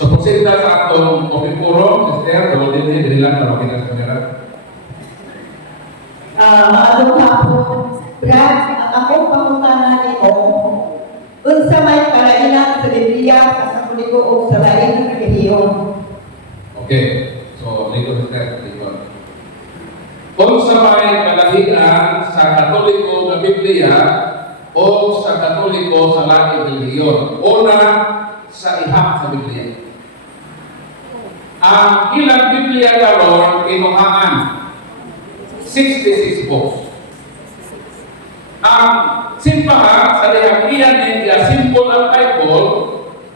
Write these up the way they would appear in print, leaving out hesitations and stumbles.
So, proceed sa atong opipuro, sister, gawin din lang na makita sa kamera. Ano ka po, Brad, ako pangutanan nito, unsa may kalainan sa Biblia sa kuligo o sa lain ng relihiyon. Okay. So, likod sister, likod. Kung sa may kalahian sa Katoliko na Biblia o sa Katoliko sa laing relihiyon. Una, sa ihap sa Biblia. Ang ilang Biblia karon kinuhaan 66 books. Ang simbahan sa lihakian din kaya simple ang Bible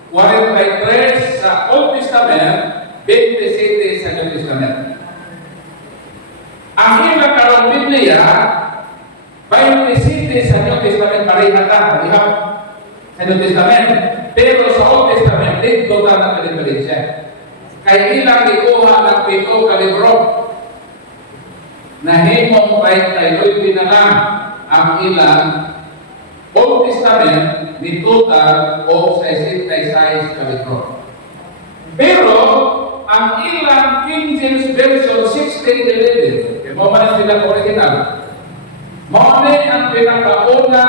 43 sa Old Testament, 27 sa New Testament. Ang ilang karong Biblia 27 sa New Testament parihata, lihap sa New Testament. Pero sa Old Testament, dito na nakalipalit siya. Kaya ilang ikuha ng 7 ka libro na himong 38 na lang ang ilang Old Testament ni total o 66 ka libro. Pero ang ilang King James Version 1611, kaya mo man sila original, maunay ang pinakauna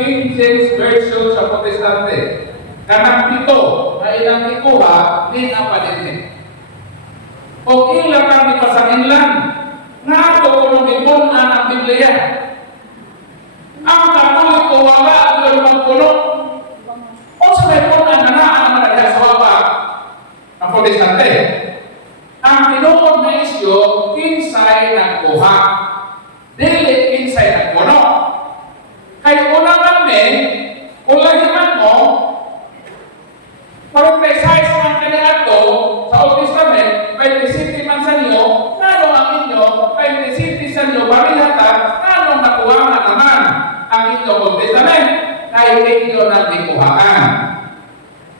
King James Version sa Protestante. Kanang pito na ilang ikuha, ni napadete. O ilang ang ipasangin lang, nga ito kung ipunan ang Biblia. Ang Katoliko wala ang magpuno. O sa may punan na ang mga sa wapa ang Protestante. Ang tinuod na isyo, kinsay ng kuha. Dili kinsay ng puno. Kaya una kami, kung lahiman mo, pag-precise ng kanilang to, sa Old Testament, 27 man sa inyo, nanong ang inyo, 27 sa inyo, barihata, nanong nakuha na naman ang inyong Old Testament, kaya inyo nang dikuhaan.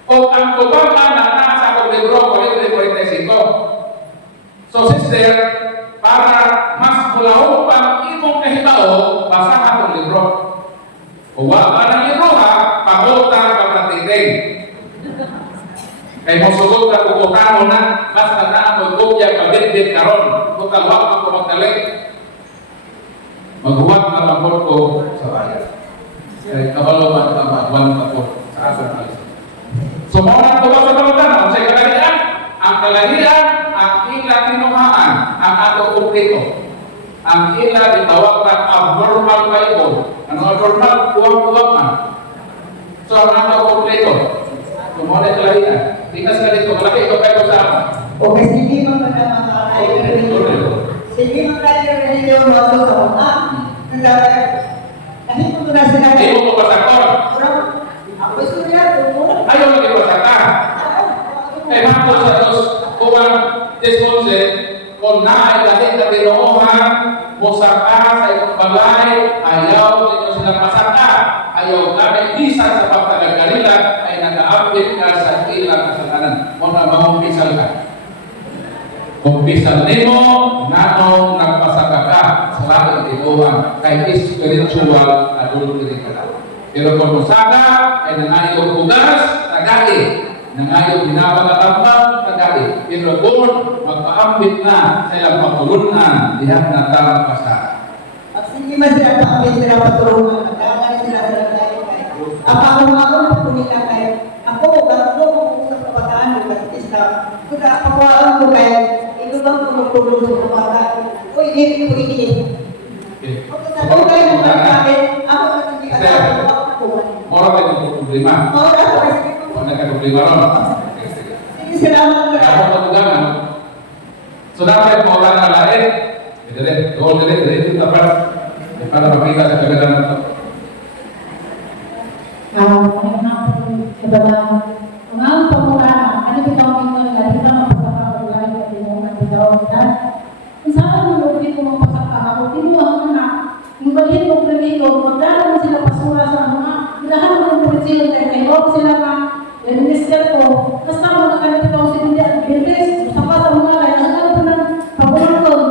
O ang tubagan na nasa kong libro, 43-45. So sister, para mas mulahong pang imong kahibao, basahan ang libro. O wala ng libro ha, pagutang kapatiting. Kaya masugod na kukuhan mo na, mas na mo ikopya pabit-bit karon. Kung talwak ako magdalik, maghuwag na lapot ko sa bayan. Kaya kabaloban na maghuwag ako sa asang alis. So, maunang tuwa sa kalutan, ang sa kalahian, ang ilang tinuhaan, ang ato kumplito. Ang ilang itawag na abnormal Bible. Ano abnormal? Kuwag-kuwag man. So, ang ato kumplito. So, maunang kalahian. Tingkas ka dito, malaki ito kayo sa akin. Okay, sige mo na mga relihiyon. Sige mo na yung relihiyon mo ito sa mga. Kahit mo na sila. Hindi mo pasakor. Ako gusto niya, Ayaw lagi pasakar. Eh, hapon sa Diyos, kuwang disponse, kung naay dahil na tinoohan, musaka sa iyong balay, ayaw ninyo silang masaka. Ayaw kami bisan sa pagkagagalila ay nag-a-update ka sa ilang kasalanan. Muna mamumpisal ka. Kumpisal nimo, nanong nagpasaka ka sa laking tinoohan kay spiritual adultery ka. Pero kung musaka ay nangayong ugas, tagali. Nangayong binabangatambang, tagali. Pero kung magpaambit na sa ilang pagtulunan, diyan na tawag pasa. sige man sila paambit sila patulungan. Magkakay sila sa layo kayo. Ako po nila kayo. Ako sa kabataan ko kasi Islam. Kung kapawaan ko kayo, ito bang tumutulong sa kabataan? O hindi ko ini. Kung kayo magkakay, ako na hindi asawa. Mora tayo ng problema. Mora tayo problema ron. Sige, salamat ka. Ako patugangan. So dapat mo lang na lain. Doon dire dapat para makita sa kagandang ito. Ang pamulahan, ano bitaw nito na kita mapasakawala at tinungan bitaw na kung saan mo ulit mo mapasakaw, tinuang na yung balik mo premito, magdala mo sila pasura sa mga ilahan mo ng pulisyon kay sila ka minister ko, basta mo na kami bitaw si India at Bilbis, sa pa sa mga kaya ang ano po ng pabulantong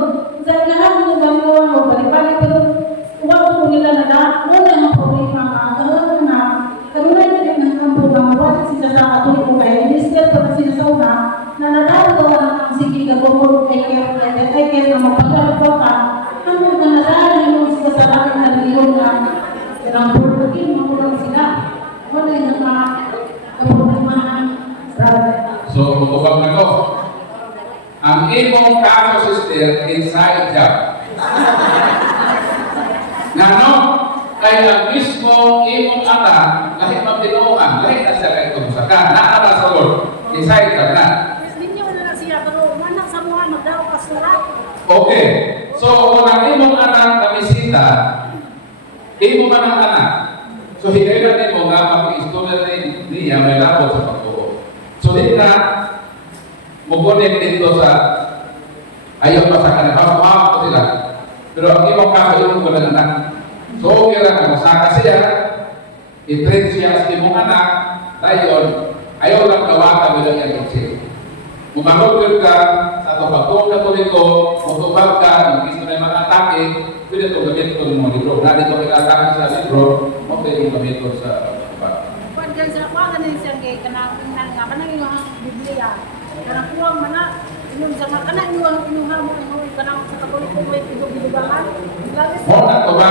sa ilahan mo ng gamigawa mo, balik-balik pero huwag mo nila na muna ang problema ka, gano'n na kami na din ng kampugang wala si Sasa nagkumulong kay Kaya na mapagalabaw ka, ang mga naralan yung sila sa langit na iyon na silang purugin, mamulang sila. Wala yung mga kaproblemahan. So, tutubag na ko. Ang imong kaso, sister, inside job. Ngano? Kaya ang mismo imong anak, kahit magtinuuan, kahit na siya kahit kumusaka, naara sa Lord, inside job na. Ninyo na lang siya, pero manak sa mga magdaw kasurat. Okay. So, kung ang imong anak na bisita, imo man ang anak. So, higay na mo nga mag-istudent niya may labot sa pagtuo. So, di na mag-connect dito sa ayaw pa sa kanila. Pasuha ko sila. Pero ang imong kaso, imong ko ng anak. So, okay lang. Kung saka siya, i-train siya sa imong anak, tayo, ayaw lang gawata mo lang yung siya. Mumagod ka sa pagtuong katoliko, magtubag ka, yung gusto na yung mga atake, pwede ito gamit ko ng mga libro. Na dito may atake sa libro, pwede yung gamit ko sa pagtubag. Kung dyan sila, kung ganin siya kay kanang nga, kanang inuhang Biblia, kanang kuwang mana, inun sa mga, kanang inuhang mo, kanang sa katoliko may pinubilugangan. Mo na ito ba,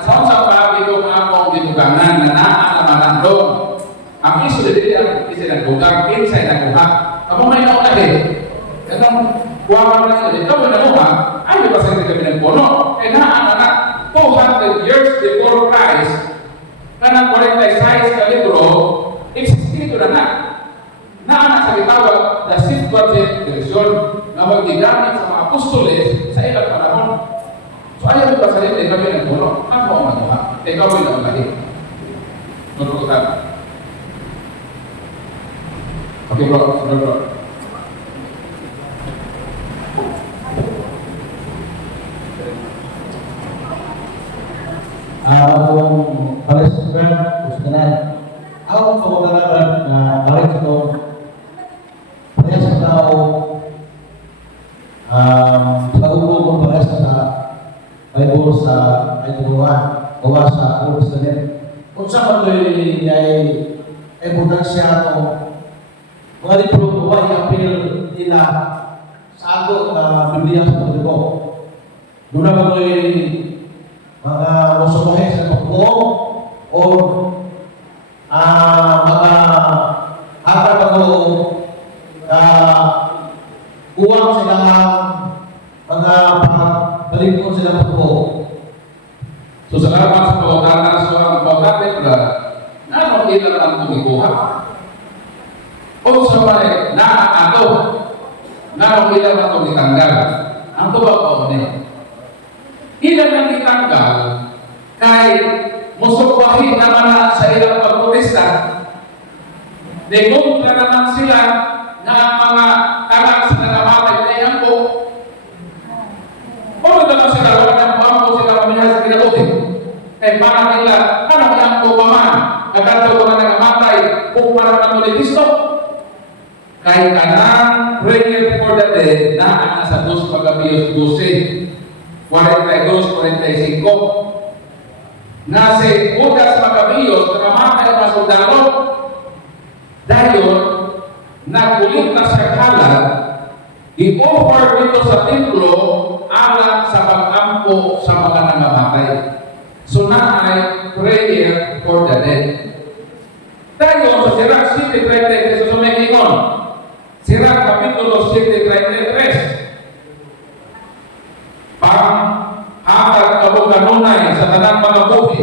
saan sa pabilo nga akong dinugangan na naaalamanan doon? Ang iso dito ang isa nagbugang, insay nagbugang. Ako may naulahin. Itong kuwaman na sila, ito mo namuha, ayaw ba sa kami ng puno? Eh naaan na 200 years before Christ, na nang 46 ka libro, existito na na. Naana sa itawag, the Septuagint version, na magdigamit sa mga apostoles sa ilang panahon. So ayaw ba sa kami ng puno? Ako ang manuha. Ikaw mo naulahin. Magkukutan. Okay bro, sunod bro. Ang palisipin, gusto na. Ako sa mga naman na balik ito, parehas sa tao, pag-ubod mo parehas sa Bible sa gawa sa Old Testament. Kung saan ito'y ay siya mga libro ba i-appeal nila sa ato na Biblia sa pagdiko. Doon na ba mga musubahe sa pagbuo o mga hatag ako uwang sila mga pagbalik sila pagbuo. So salamat sa pagkakaroon so ang pagkakaroon na nanon ilang ang tumikuha. O sa pare, ato nanon ilang ang tumitanggal. Ang tuwa ko ni ilang ang itanggal kay musukwahin naman na sa ilang pagprotesta. Negontra naman sila na ang mga karang sa nanamatay na yan po. Kung naman sila, wala nang pampo sila pamilya sa kinabuti. Kaya para nila, ano yan po pa man? Nagkanto ko na nanamatay, kung para ng Kristo. Kaya kanang prayer for the dead na ang nasa 2 Pagabiyos 12. 42-45 na si Judas Maccabeus namamatay ang mga sundalo dahil nagulit na siya kalat i-offer dito sa templo alang sa pag-ampo sa mga namamatay. So na ay prayer for the dead. Tayo sa Sirach 7:33 sa sumikingon, Sirach Kapitulo 7:33, pang-hatag kabog kanunay sa tanang mga buhi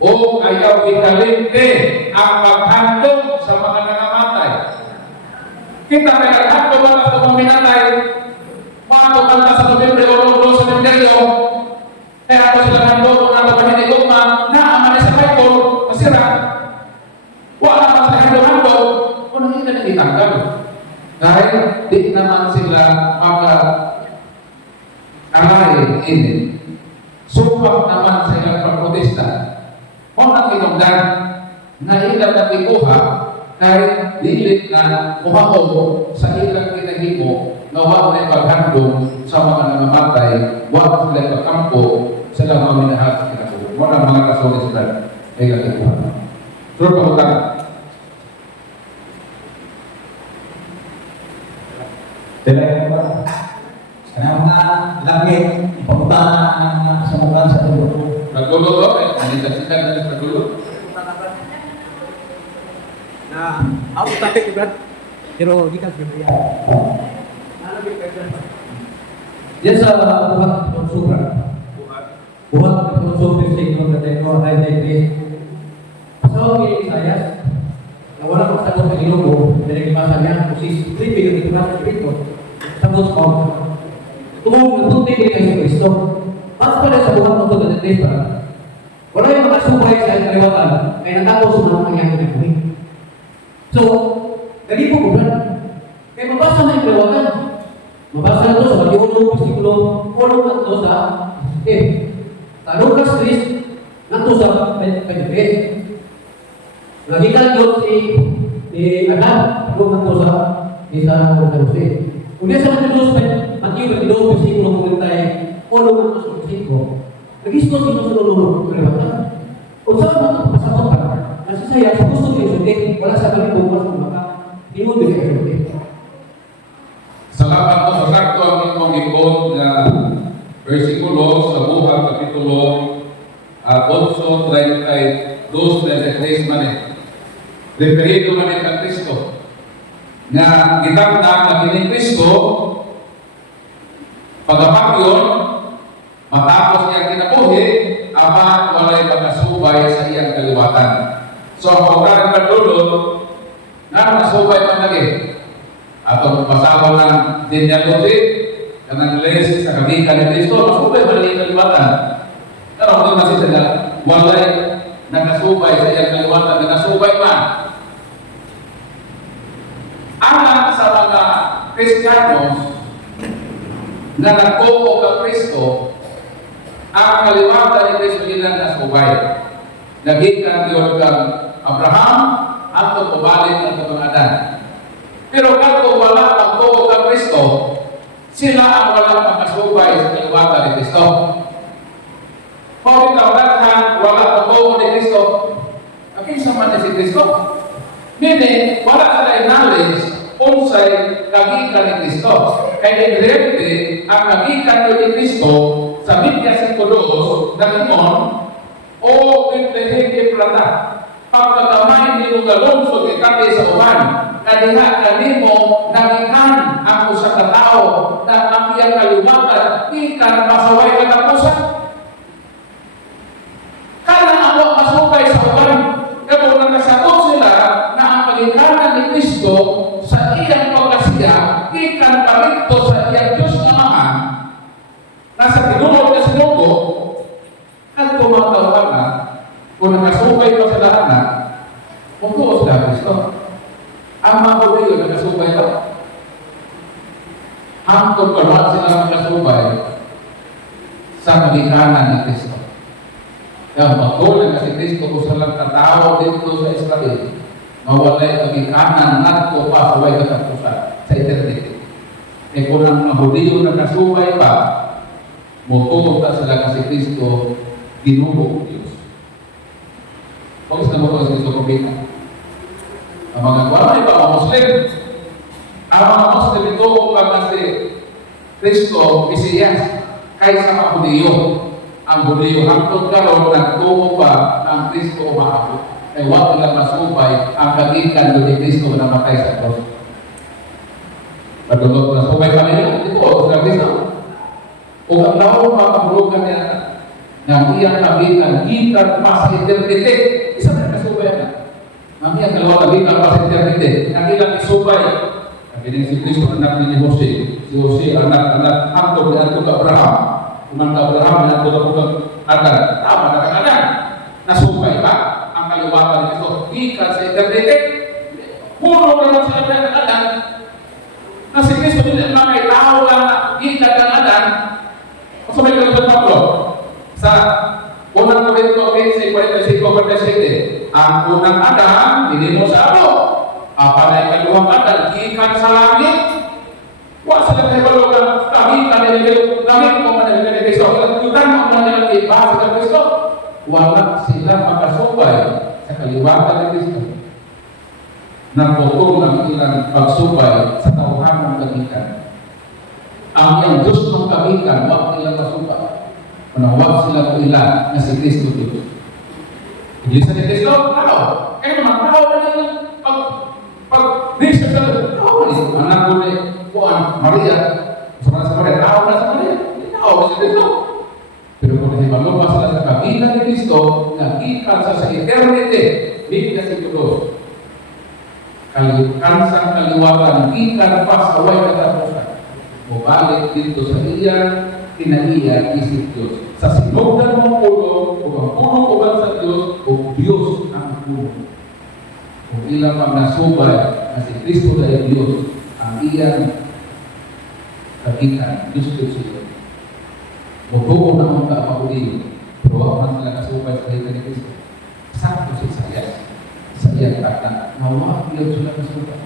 o ayaw ikalinte ang paghandog sa mga nangamatay. Kita may naghandog ba sa mga minatay, maatupan ka sa Nobyembre o sa Nobyembre, kaya ako sila handog na ito pa hinigugma na amanay sa Bible, masira. Wala naman sa handog-handog, kung hindi na itanggal. Dahil di naman sila alay ini. Sumpah naman sa ilang pagprotesta. Kung ang kinungdan na ilang nagikuha kahit dilit na kumako sa ilang kinahimo na wag na ipaghandong sa mga namamatay, wag sila ipagkampo sa ilang mga minahal sa kinabuhi. Wala mga kasulit sila ay nagikuha. Sunod pa utang. Dila Kaya mga langit, ipamutaan ang sa mukha sa tulo. Ragulo ko, nanitan-sitan na ragulo. Na out tayo Brad. Pero di ka Biblia. Yan sa buhat ng sobra. Buhat ng sobra signo na tayo ay nagbis. Pasawag ni Isaias, na wala kang sagot ng Ilonggo, pinagpasa niya, kung si Filipe yung ipasa Cristo, sagot ko, tumong nagpunti ni Yesu Cristo, mas pala sa buhat ng sobra ng Cristo, wala yung makasubay sa kaliwatan, ay natapos sa mga nangyari ng kami. So, dali po ko, Brad. Kaya mabasa na yung kaliwatan. Mabasa na ito sa Mateo versikulo 4 na ito sa sa Lucas 3 na ito sa 23. Lagi ka Diyos si Adam, ano na ito sa isa Jose. Kung sa Mateo 22 versikulo 41 na ito sa versikulo, nag-isto sino sa lulunod ng kaliwatan. Kung saan na ito pasakot ka, kasi saya, sa gusto niyo sulit, wala sa kalibo, wala sa maka, hindi mo din kayo sulit. Salamat po sa sakto ang inyong ipon na versikulo sa Buhat, Kapitulo 8:32, 33 man referido man kang Kristo. Na gitang na kining Kristo, pagapagyon, matapos niyang kinabuhi, ama walay pagkasubay sa iyang kaliwatan. So, ang pagkarin kadulot, na nasubay man lagi. Atau pasawa ng genealogy, kanang list sa kabikan ni Kristo, masubay man lagi kaliwatan. Pero kung masih sila, walay nakasubay sa iyang kaliwatan, nakasubay man. Anak sa mga Kristiyanos na nagkoko ka Kristo, ang kaliwatan ni Kristo nilang nasubay. Nagikan yun kang Abraham, at pabalik ng Adan. Pero kung wala pagkoko ka Kristo, sila ang walang makasubay sa kaliwatan ni Kristo. Kung ikaw wala pagkoko ni Kristo, akinsa man si Kristo? Meaning, wala sila knowledge kung sa'y kagikan ni Kristo. Kaya in reality, ang kagikan ni Kristo sa Biblia sa Kudos, nagingon, o Biblia Prata, pagkagamay ni Lugalong ikati sa uman, kadiha kanimo nagikan ang usa ka tao na ang iyang kaliwatan, ikan masaway katapusan. Kana ako masubay sa uban, kaya nakasagot sila na ang pagikanan ni Kristo sa iyang pagkasiya, ikan parito sa iyang Diyos na Ama, nasa tinulog na sinugo, at tumatawa na, kung nakasubay pa sa lahat na, kung tuos na Kristo. Ang mga Hudiyo nakasubay pa. Hangtod pa lahat sila nakasubay sa pagikanan ni Kristo. Kaya magkulang na si Kristo kung sa lang katao dito sa Israel, mawalay pagikanan nato pa sa way katapusan sa eternity. E kung ang mga Hudiyo nakasubay pa, mutuog na sila kasi Kristo ginubo Diyos. Pagkas na mo ito sa Kristo kumita. Ang mga wala iba, ang Muslim. Ang mga Muslim ito kung kasi Kristo, Mesiyas, kaysa mga Hudiyo. Ang Hudiyo, hangtod karon nagtungo pa ang Kristo umaabot. Ay huwag nilang masubay ang kagikan doon ni Kristo na namatay sa cross. Pagdulog na subay pa nila, ito o, sa Kristo. O ang laong makabulugan niya na iyang kagikan, gikan pa sa eternity. Isa na kasubay na. Ang iyang kalawa kagikan pa sa eternity. Ang ilang isubay. Ang ilang si Kristo, anak ni Jose. Si Jose, anak hangtod ni Anto Abraham. Kung Abraham, anak ko Adan. Tama na kang Adan. Nasubay ba ang kaliwatan ni Kristo? Gikan sa eternity. Puno naman sa Adan. Na si Kristo din ang may tao lang na gikan ng Adan. So may kalabot Pablo. Sa unang Korinto 15:45, ang unang Adan, hindi mo sa abo. Apanay kaluwang Adan, gikan sa langit. Huwag sila kayo balugan, kami kanilagay, langit mo manilagay ni Kristo. Kalimutan mo manilagay iba sa Kristo. Wala sila makasubay sa kaliwatan ni Kristo. Nagtutong ng ilang pagsubay sa tauhan ng kagikan. Ang iyang Diyos na sa kabikan, wag nila masuka. Wag sila ko ilan na si Kristo Diyos. Iglesia ni Kristo, tao. Kaya naman, tao na nila. Pag-research na, tao na nila. Anak ko ni Juan, Maria, sa Maria, tao na sa Maria. Tao na si Kristo. Pero kung nahimalumpas sila sa kabilan ni Kristo, nagikan sa eternity, bigla si Diyos. Kansang kaliwatan, ikan pa sa way katapusan. Mubalik dito sa iya, kinaiya, isip Diyos. Sa sinugdan mong pulo, o ang pulo ko ba sa Diyos, o Diyos ang pulo. Kung ilang pang nasubay na si Kristo dahil Diyos, ang iyang kagitan, Diyos siya. Magbuo na mga kapakuliyo, pero ako na sila kasubay sa kagitan ni Kristo. Sakto si Isaias. Sa iyang kata, mawag yun sila kasubay.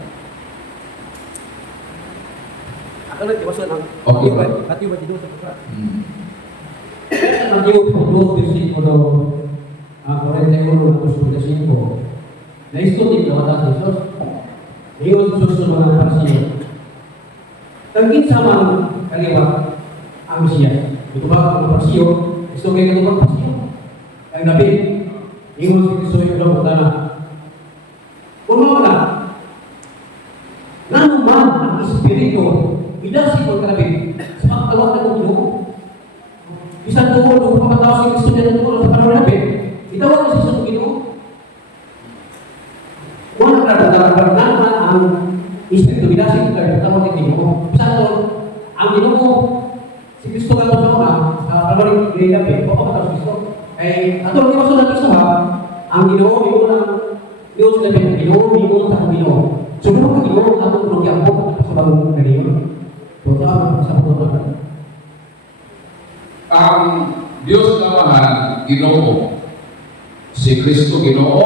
Ako na, iwasan ang Okay, ba? hati ba dito sa pagkat? Mateo 2, versículo 41 hanggang 45. Naistorya daw ang Jesus. Ngayon Jesús sa mga parsiyo. Tangkin sa mga kaliwa ang Mesiyas. Ito ba ang parsiyo? Gusto kayo ito ang parsiyo? Ang David, ngayon si Kristo yung dapat na. Puno na. Nanuman ang Espiritu, idasi ko karabi sa pagtawag ng mundo. Isang tuon kung papataw si Kristo niya ng tuon sa panahon natin, itawag na si Kristo Ginoo. Kung naman ang Espiritu binasig ko kayo, itawag ng Ginoo. Isang tuon, ang Ginoo, si Kristo ka sa una, sa panahon ng natin, papataw si Kristo. Ay, ato ang iwaso ng Kristo ha, ang Ginoo, Ginoo ng Diyos na Ginoo, Ginoo sa Ginoo. Sumunod ang Ginoo, atong tulog po sa bagong kanino. Totoo, sa pagkakataon. Ang Diyos na mahal, Ginoo. Si Kristo, Ginoo.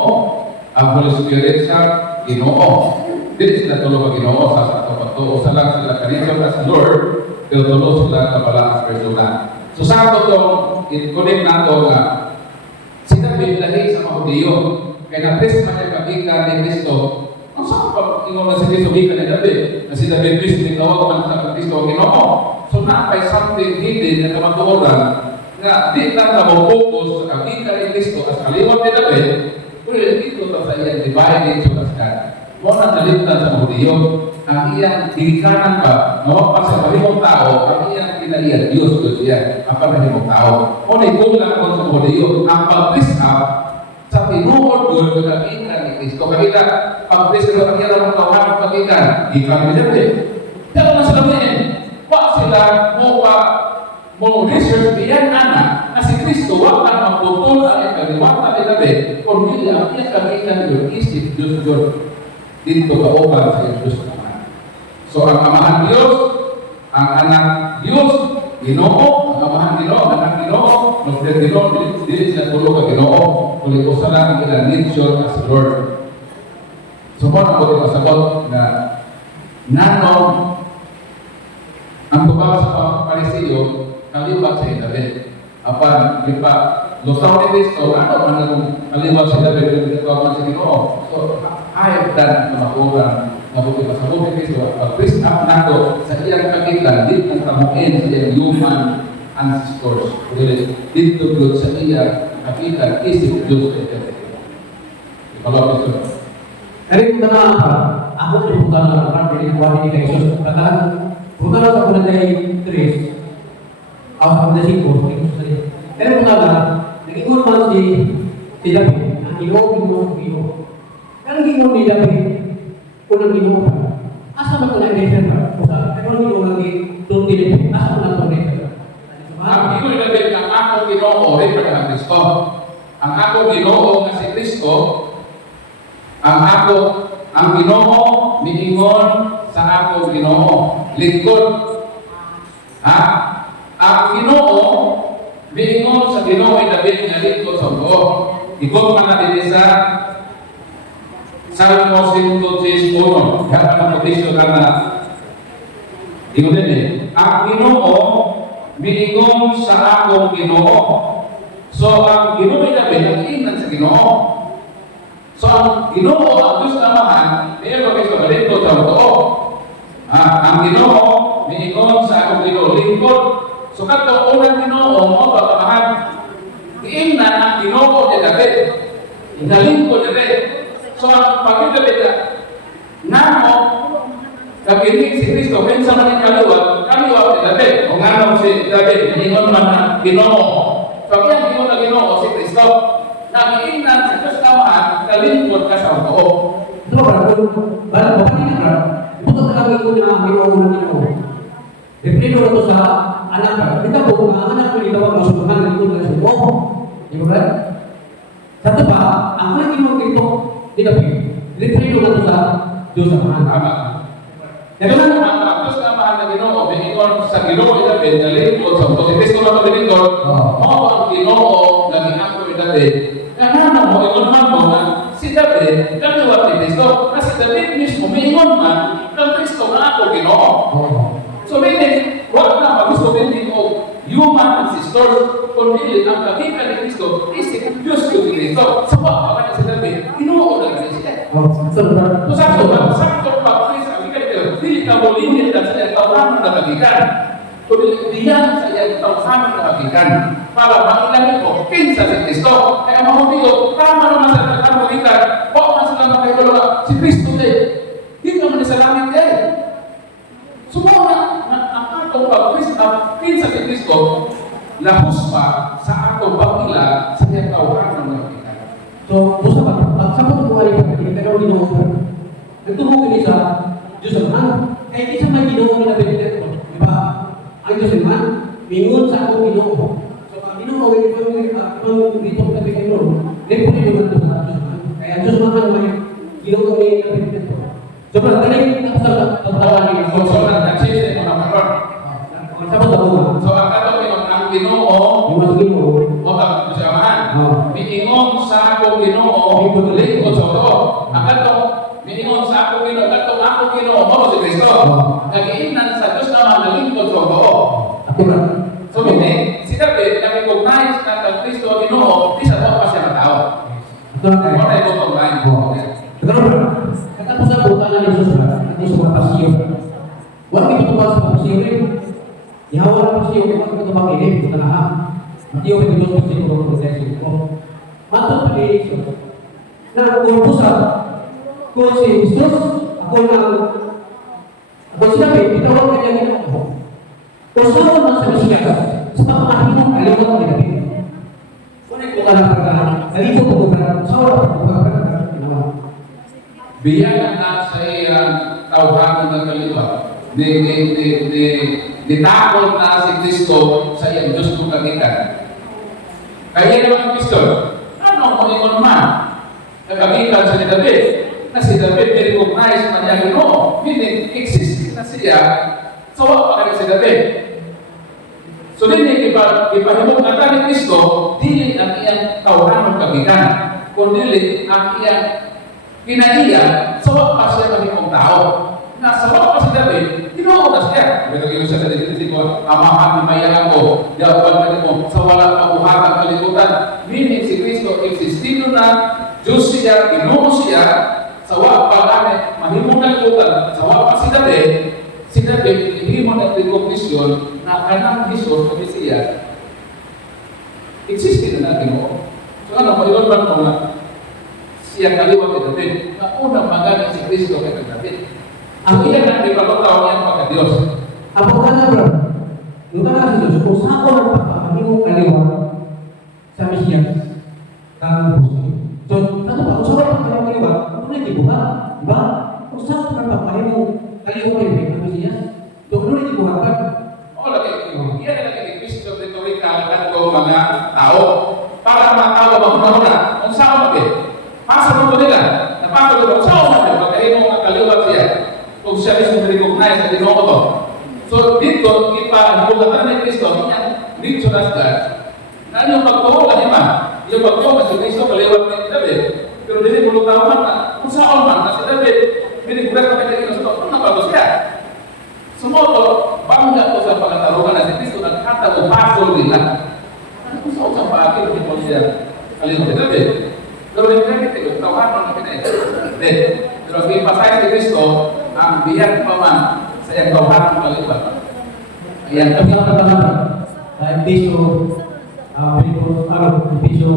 Ang Holy Spirit sa Ginoo. Dili sila tulo ka Ginoo sa pagkakataon. Sa lang sila kanito as Lord, pero tulo sila kapalang personal. So sa ito itong i-connect nato nga si David lahi sa mga Hudiyo. Kaya na-press man yung kabigan ni Kristo. Ang saan pa ingon na si Kristo gikan ni David? Na si David Kristo tinawag man sa Kristo Ginoo. So na-pay something hidden na kamatuoran na di lang na mo-focus sa kabigan ni Kristo as kaliwat ni David, pero dito sa iyang divided so as God. Kung ang naliptan sa Hudiyo, ang iyang tingkanan pa, nawag pa sa mahimong tao, ang iyang kinaiya, Diyos yan, ang pamahimong tao. Kung ikulang ko sa Hudiyo, ang pag-twist up sa tinuod doon sa kabigan ni Kristo. Kanila, pag-twist up, ang iyang mga kawan ng kabigan, ikan ni David. Pero na sila din, wag sila mo research biyan anak na si Kristo wag ang magputol ang ikaliwat na David kung hindi ang iyang kabigan yung isip Diyos Diyos dito kauban sa Diyos naman. So ang amahan Diyos, ang anak Diyos, Ginoo, ang amahan Ginoo, anak Ginoo, nagdang Ginoo, dili sila tulo ka Ginoo, kulit ko sa lang ang ilang nature as Lord. So kung ako rin masabot na nanong ang tubag sa Parisiyo, kaliwat sa David. Apan, di ba, lusaw ni Kristo, ano man ang kaliwat sa David, yung ginagawa sa Ginoo. So, ayat dan kemakuran, mabuti pasabot ni Kristo, pag-twist up nato sa iyang kagitan, di ang tamuin sa iyang human ancestors. Dito Diyos sa iyang kagitan, isip Diyos sa iyang kagitan. Ipalawag ito. Dari kung ako ay punta na naman, dari kuha ni Jesus. Punta na sa Kunanday 3, ako sa 5, pero punta na, nag-ingon man si David, ang Ginoo. Pero Ginoo ni David, kung ang Ginoo ka, asa ba ito na i-refer ka? Pero ang Ginoo lagi, doon din, asa ba ito na-refer ka? Ang Ginoo ni David, ang akong Ginoo, refer ang Kristo. Ang akong Ginoo nga si Kristo, ang Ginoo niingon sa akong Ginoo, lingkod. Ha? Ang Ginoo niingon sa Ginoo ay David nga lingkod sa Ginoo. Ikot man na din sa Salmo 106:1. Kaya pa na quotation na ingon din eh. Ang Ginoo niingon sa akong Ginoo. So ang Ginoo ay David ang ingnan sa Ginoo. So, ang Ginoo, ang Diyos na mahal, pero kayo balito sa totoo. Ang Ginoo, niingon sa akong Ginoo, lingkod So kato unang Ginoo mo pagkamahal. Giingnan ang Ginoo ni David. Inalingkod ni David. So ang pag-David namo kapinig si Kristo minsan man ang kaliwa ni David. Kung ano si David, ingon man na Ginoo. So kaya ingon na Ginoo si Kristo. Nagiingnan sa Diyos kamahan, kalingkod ka sa Ginoo. Ito ba, bapak ini kan, bukan kami punya Ginoo na Ginoo. Depende ito sa anak ka. Kita po, ang anak ko dito masubukan dito sa Ginoo. Di ba? Satu pa, ang mga Ginoo dito, di kami. Depende ito sa Diyos sa mga. Tama. Ito na ang Diyos kamahan na Ginoo, binigyan sa Ginoo ni David, kalingkod sa Ginoo. Si Kristo na maglingkod, mo ang Ginoo na ginako ni David. Kaya mo, ingon man mo na si David, kaliwa ni Kristo. Kasi David mismo, mingon man, ng Kristo na ako Ginoo. So meaning, wag na magusto din mo human ancestors, kundi ang kagitan ni Kristo, isip Diyos ko ni Kristo. Sa wag pa si David, Ginoo na rin siya. So sakto pa, sa kagitan, hindi ka molinin na siya tawanan na kagitan. Kundi diyan sa iyang tawanan na kagitan. Para makilamin ko, pinsa si Kristo. Kaya mahutiyo, tama naman sa kagitan, wag man sila makikulawa, si Kristo din. Hindi ka man sa langit din. Sumuna ang atong pinsa si Kristo, lahus pa sa atong pagila sa iyang tawanan na kagitan. So, busa ba? Sa mga kumali ka, pero Ginoo ka. Nagtungkol kini sa Diyos naman. Kaya isa may Ginoo na David ito. Di ba? Ang Diyos naman, mingon sa akong Ginoo. So, ang Ginoo, ibang dito ka David ito. Nagpuli naman ito sa Diyos naman. Kaya Diyos naman may Ginoo may David ito. So, pagkaling ito sa tawanan ni Ginoo. So, nag-change mo na karon. Sa mga tawanan. So, ang katong ang Ginoo, Yung mas Ginoo. o kasamahan, miingon sa akong Ginoo, lingkod sa Ginoo. Ang katong miingon sa akong Ginoo, katong akong Ginoo, mo si Kristo. Nagiingnan sa Diyos naman na lingkod sa Ginoo. So, meaning, si David, nag-recognize na ang Kristo Ginoo, di sa pa siya na tao. Ito na tayo. Mo na itong line. Katapos ang buta na ni Jesus ito sa mga pasiyo. Huwag ito tuwa sa pasiyo rin. Ihawa na pasiyo, huwag ito makinig, buta na ha. Matiyo ka dito sa pasiyo ng protection ko. Matong pa ni Jesus, na kung pusa, kung si Jesus, ako sinabi, bitawag ka niya ginagawa. Kung saan na sa Mesiyas, sa pagkakahimong kalimutan ni David. Kung ito ka lang pagkahan, halito ko bukan, sa wala ko bukan, Biyagan na sa iyang tawhagan ng kaliwa. Nitakot na si Kristo sa iyang Diyos kong kagitan. Kaya naman Kristo, ano mo ingon man? Nakagitan sa ni David. Na si David recognize na niya Ginoo. Meaning, exist na siya. So, wala pa si David. So, din ipahimog na ni Kristo, dili ang iyang tawhagan ng kagitan. Kundi ang iyang kinaiya, sawak pa siya maging tao. Nasawak pa si David, Ginoo na siya. Ito yung siya sa dito ko, amahan ni mayahan ko, dapat ka mo, sa wala pabuhatang kalimutan. Meaning si Kristo, existino na, Diyos siya, Ginoo siya, sawak pa gamit, mahimong kalimutan, sawak pa si David, hihimong na recognition na kanang Jesus na siya, existino na Ginoo. So ano, mayroon ba mo na, siya kaliwa kay David, na unang magaling si Kristo kay David. Ang iyan ang ipagkatawa niya pagka-Diyos. Apa ka na, bro? Doon ka na sa Diyos, kung saan ko nagpapahimong kaliwa sa Mesiyas, kang puso. So, ano ba? Kung saan ko kaliwa, ito na dibuha. Diba? Kung saan ko nagpapahimong kaliwa sa Mesiyas, ito na dibuha ka. O, lagi, iyan na lagi ni Kristo retorika at ko mga tao para matawa magmahuna. Kung saan ko Pasa mo nila, napapagod ako sa una, pagkain mo ang kaliwat siya. Kung siya mismo recognize na Ginoo to. So dito, ipahulatan ni Kristo, dito na siya. Na yung pagkahulan niya, yung pagkahulan si Kristo, kaliwat ni David. Pero dili mo lutawan na, kung saan man, na si David, binigbulat kami ni Kristo, kung nabago siya. Sumoto, bangga ko sa pagkatarugan na si Kristo, nagkata o pasol nila. Kung saan sa pagkakil, hindi mo siya kaliwat ni David. Pero hindi kita tawanan na kita. Pero ang ipasay si Kristo, ang biyak pa man sa iyang tawanan ng kaliwat. Ayan, kami ang nagpapalala. impiso, impiso,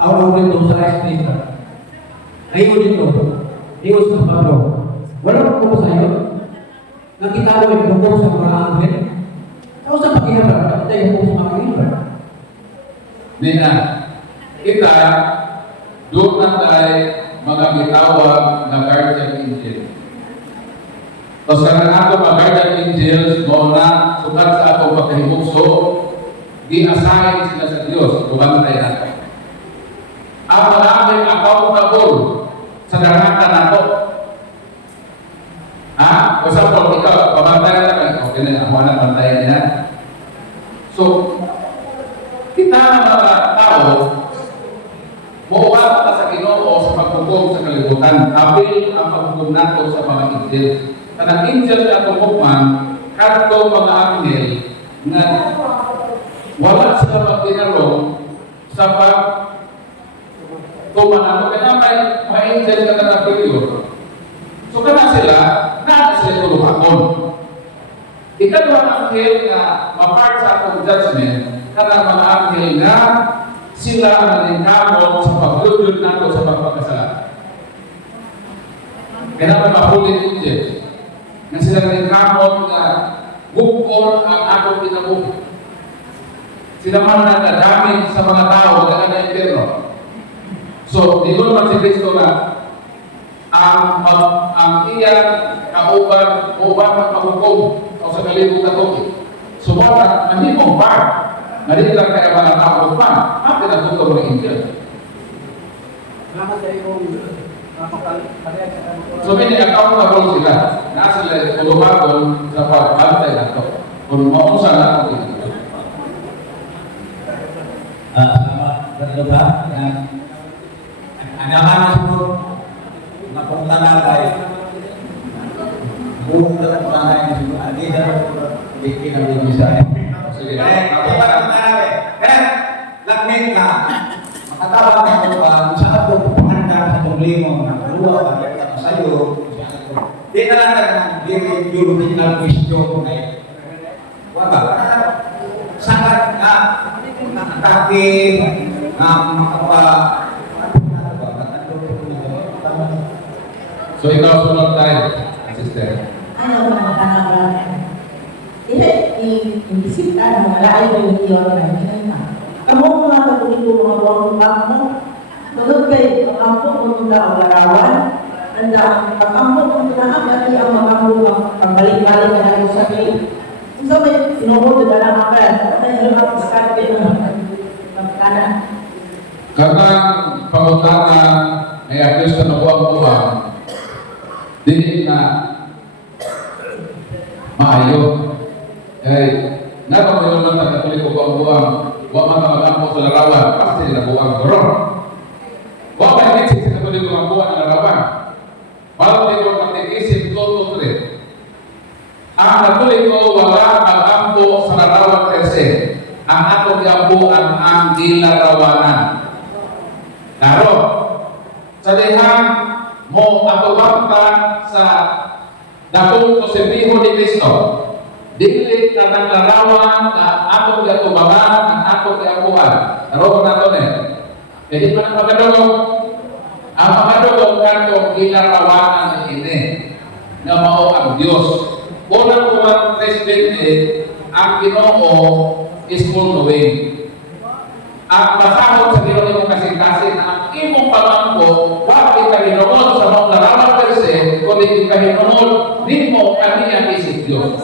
awal dito sa rice minister. Ayun dito, ayun sa Pablo. Wala ko sa iyo. Nakita ko yung hukom sa mga anghel. Tapos sa pakihabag, nakita yung hukom sa mga anghel. Nina, kita doon na tayo mga bitawag na guardian angel. Tapos karang ako mga guardian angels mo na sukat sa ako pagkahibukso, di-assign sila sa Diyos, lumantay natin. Ang mga aming accountable sa daratan nato. Ha? For example, ikaw, pabantayan na kayo. Okay na, ako na bantayan niya. So, kita ang mga tao, mauwag na sa Ginoo sa paghukom sa kalibutan. Apil ang paghukom nato sa mga angels. Kanang angels na tumukman, kanto mga anghel na wala sila magdinarong sa tumanan. Kaya may angel na nakapilyo. So kana sila, na sila tulungan. Ikatawang anghel na mapart sa akong judgment, kanang mga anghel na sila ang naningkamot sa paglulod nato sa pagpapasalamat. Kaya may mahulit angels na sila naningkamot na bukon ang akong pinabuhi. Sila man nakadamit sa mga tao na na impyerno. So, dito naman si Kristo na ang iyang kauban magpahukom o sa kalibutan ko. Subagat, hindi mo part. Narinig lang kaya mga tao pa. Bakit nagbuka mo ng angel? So, hindi accountable sila. Nasa sila tulumagon sa pagbantay na ito. Kung maunsa na ako dito. Salamat. Ganito ba? Anahan ko napunta na tayo. Buong na lang pa tayo siguro. Adi na lang ko bikin ang bigay sa akin. Sige. Lakmit na makatawag na ko pa kung saan ako pumanda sa itong limong ng dalawa pagkita ko sa'yo. Di na lang na yung original question ko na yun. Wala. Sangat na atake na makapa So, ikaw sunod tayo, sister. Ano mga kanagalan? Imbisita na malay mo yung iyon na yun. Kamu mga katulito mga buwang kampo, tunod kayo, ang kampo mo tunda ang larawan, tanda ang kampo mo tunda ang dati ang makampo ang balik-balik na natin sa kayo. Kung sa may sinuhod na lang ang kaya, ano yung mga kasakit kayo ng kanan? Karena pangutana ay akyos ka na buwang-buwang, dili na maayo. Kaya napamayon lang tagatuloy ko buwang-buwang, huwag makamagamo sa larawan, pasti na buwang doron. Huwag may hitsik sa katuloy ko buwang ng larawan. Walang dito mag-isip toto tre. Ang katuloy ko wala magampo sa larawan kasi ang atong gambuan ang dilarawanan. Karo, sa dihang mo atubangka sa dakong kosemiho ni Kristo, dili ka ng larawan na atong gatubangan ang atong gabuan. Karo na to ne. Jadi man magadugog. Ang magadugog kanto dilarawanan ini na mao ang Dios. Unang kumang respeto ang Ginoo is full knowing. Ang pasahod sa Ginoo mo kasing-kasing ang imong pamangko wa kita Ginoo sa mga larawan perse kundi kita Ginoo nimo kaniya isip Dios.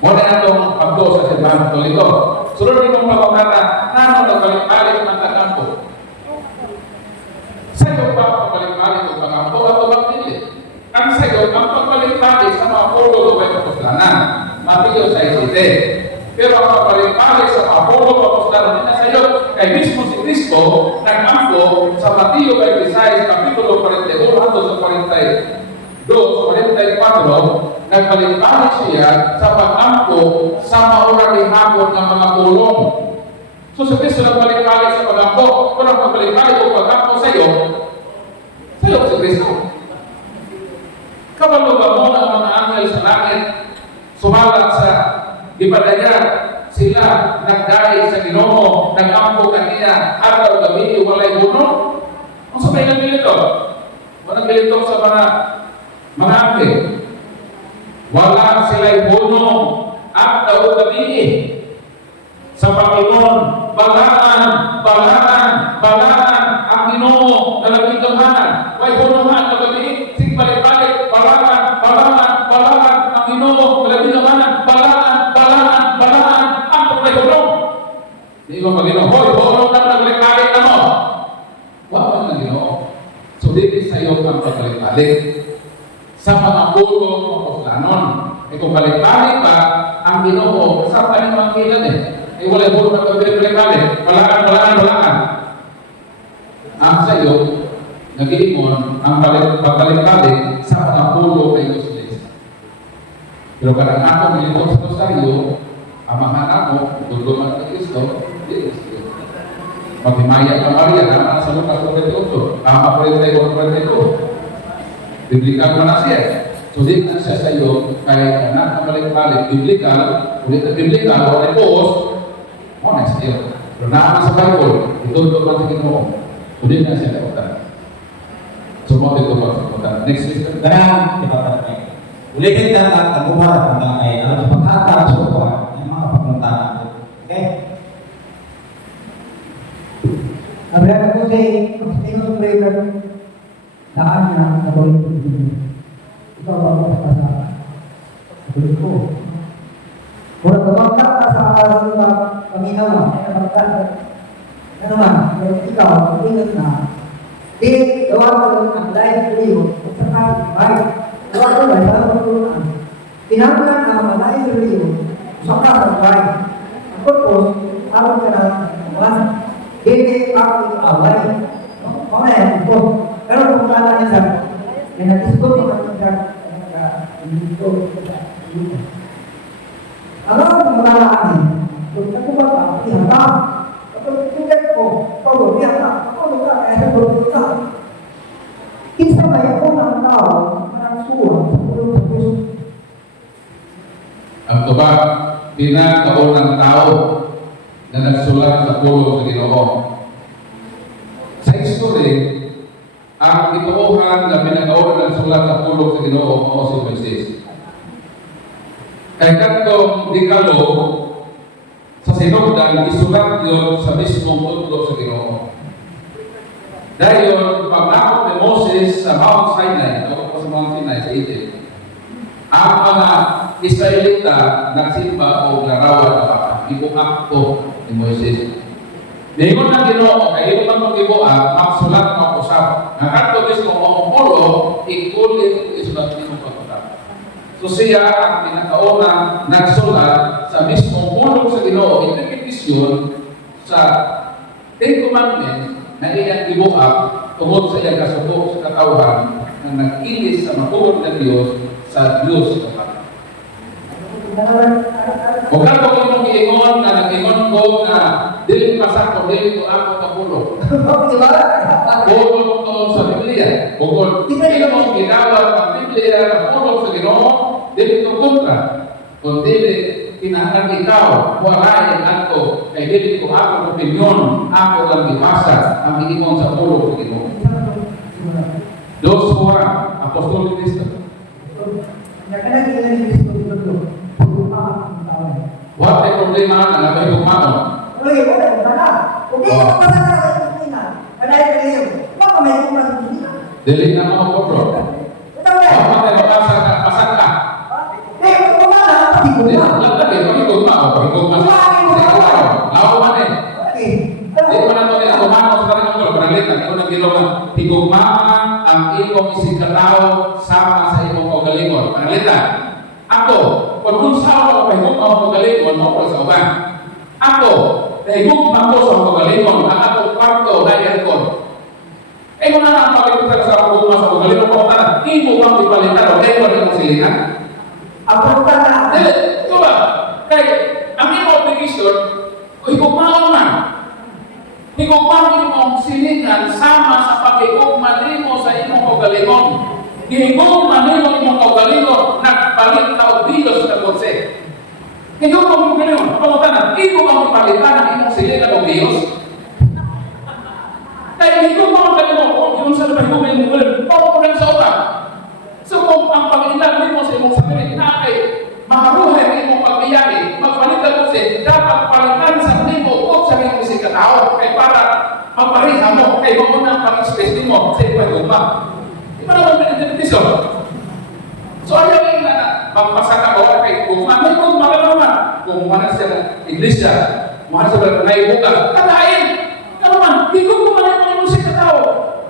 Muna na itong pagdo sa simbahan Katoliko. Sunod itong pagkakata, nano nagbalik-balik ang kakampo. Sa'yo pa ang pagbalik-balik ang kakampo at tumagpili. Ang sa'yo, ang pagbalik-balik sa mga polo o may kapuslanan, mapilyo sa isite. Pero ang pagbalik-balik sa mga polo o kapuslanan na sa'yo, kay mismo si Kristo, nag-ampo sa Mateo 26, Kapitulo 41 hanggang sa 42, 44, nagbalik-balik siya sa pag-ampo sa maurang ihapon ng mga pulong. So sa Kristo nagbalik-balik sa pag-ampo, kung ang pagbalik-balik o pag-ampo sa'yo si Kristo. Kabalo ba mo ang mga anghel sa langit sumalat sa gipadaya sila nagdai sa Ginoo, nagampo kaniya adlaw gabi walay buno. Ang sabay ng bilito, walang bilito sa mga ate. Wala sila'y bunong adlaw gabi sa Panginoon. Balaan ang Ginoo na nagigamanan. Way bunungan na gabi, sing balik-balik, balaan ang Ginoo na nagigamanan. Balaan ang pagkayunong. Di ba Panginoon, hoy, bunong na nagbalik-balik na mo. Wala na Ginoo. So, dito sa iyo ang pagbalik-balik. Sa mga pulo o kuslanon. Kung balik-balik pa, ang Ginoo, sa panimangkilan wala po na pagbalik-balik. Balaan. Ang sa iyo, nag-iimon ang pagbalik-balik sa mga pulo kay Diyos. Pero karang ako nilipot sa Rosario, ang mga anak mo, tulungan kay Kristo, di Kristo. Maghimaya ka Maria, naman sa Lucas 48, tama 42. Biblikal mo na siya. So, di na siya sa iyo, kaya anak na balik-balik, biblikal, ulit na biblikal, wala post, honest yun. Pero naman sa Bible, itutulog natin Ginoo. Ulit na siya nakutan. Sumunod ito ba sa next question? Ganang ipapatay. Ulitin ka at nagubar at pagkakay alam sa pagkata sa upuan ng mga pagpuntahan natin. Okay? Abraham ko sa tingin prayer daan na nabalik ko dito. Ikaw ang magpapasama. Nabalik ko. Kung nagpapagkat ka sa mga paminawa, ay napagkat. Ano naman, ikaw, ingat na. Di, gawa ko ang life review at saka bahay. Gawa ko ba, gawa ko tulungan. Pinangunan ang mga life review saka sa bahay. Ang purpose, araw ka na naman. Hindi ako away. Mamaya, ito. Pero kung kala niya sa may nag-isgot ko sa dito. Ano ang malalaan? Kung nagkumata, ihata. Kapag tugat ko, pagod, ihata. Ako nung kaya sa pagod ka. Isa may ako ng tao, ng suwan, sa pulong sa puso. Ang tuba, pinakaon ng tao na nagsulat sa pulo sa Ginoo. Sa history, ang ituuhan na pinakaon na nagsulat sa pulo sa Ginoo o si Moises. Kaya katong dekalo sa sinugdan, isulat yun sa mismong pulo sa Ginoo. Dahil paglakot ni Moses sa Mount Sinai, o sa Mount Sinai sa Egypt, ang mga Israelita nagsimba o larawan na baka. Ibu-akto ni Moises. Ningon na Ginoo, kaya ito man mag-ibuak, magsulat ng usap. Nakato mismo ang pulo, ikulit isulat nito pag-usap. So siya ang pinakauna nagsulat sa mismong pulo sa Ginoo, interpretasyon sa Ten Commandments na iyang ibuak tungod sa iyang kasuko sa katawhan na nag-ilis sa mapulog ng Diyos sa Diyos na pati. Huwag ka kong imong iingon na nag-ingon ko na dili pasak ko, dili ko ako kapulog. Pulog to sa Biblia. Kung imong ginawat ang Biblia na pulog sa Ginoo, dili ko kontra. Kung dili, kinahanglan ikaw, walain ato, kay dili ko ako opinyon, ako lang ipasa ang iingon sa pulog sa Ginoo. Dos orang, Apostol Cristo. What ay problema na nabay humano? Dili na mo ko bro. What ay pasak ka? Dili na lagi mo igugma o igugma sa lawa man eh. Di ko na to ni humano sa kanang tol panalitan ko nang giloma igugma ang imong isikataw sama sa imong kaugalingon. Panalitan. Ako, kung unsa ako kahigugma ako kaugalingon mo ko sa uban. Ako, kahigugma ko sa kaugalingon ang atong kwarto na aircon. Eh kung na ang pagkita sa kahigugma sa kaugalingon ko ta, imo bang ipalitan o aircon ang silingan? Ako ta na. Dili, ito ba? Kay ang imong application, higugmaon man. Higugmaon imong silingan sama sa pagigugma nimo sa imong kaugalingon. Higugma nimo imong kaugalingon nagpalit ka og Dios sa konse. Higugma mo lang sa utak. So kung ang Panginoon mo sa imong sarili na kay makaruhay ang imong pagbiyahe, magpalitan mo siya, dapat palitan sa nimo o sa imong si katao kay para mapariha mo kay mo nang pag-express nimo sa imong guma. Di ba naman pinag-interpretation? So ayaw yung na magpasaka ko kay guma. May guma ka naman. Kung mana siya ng iglesia, mana siya ng bukas, katayin! Kanuman, di ko kumanin mo yung si katao.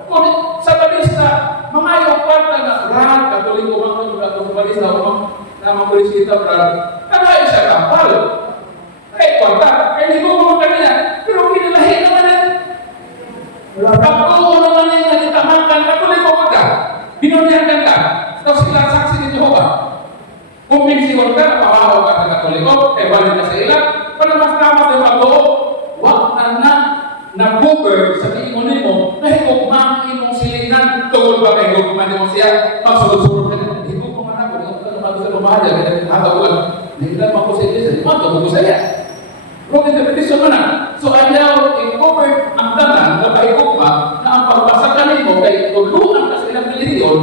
Kung sa balista, mga yung kwarta na brad, katuloy ko mga kung sa balista, na mga kulisita, brad, kanayin siya kapal. Kaya kwarta, kaya hindi ko kumain kanina, pero kinilahin naman yan. Pag-uo naman yung nagitamakan, katuloy ko ka, binunyakan ka, tapos sila saksi ni Jehovah. Kung minsiwan ka, napahaw ka sa katoliko, eh balik ka sa ilang, para mas tama sa pag-uo, wag na nag-cover sa tingin mo, na higugmang imong silingan, tungkol ba kay higugman mo siya, magsulod-sulod ka na, higugman ako, hindi ka naman sa pamahaya, kaya hatabuan, hindi ka naman ko sa iglesia, di ba, tungkol ko sa iya. Kung interpretation mo na, so ayaw i-cover ang tanan, na kahigugma, na ang pagpasakan mo, kay tuluan ka sa ilang reliyon,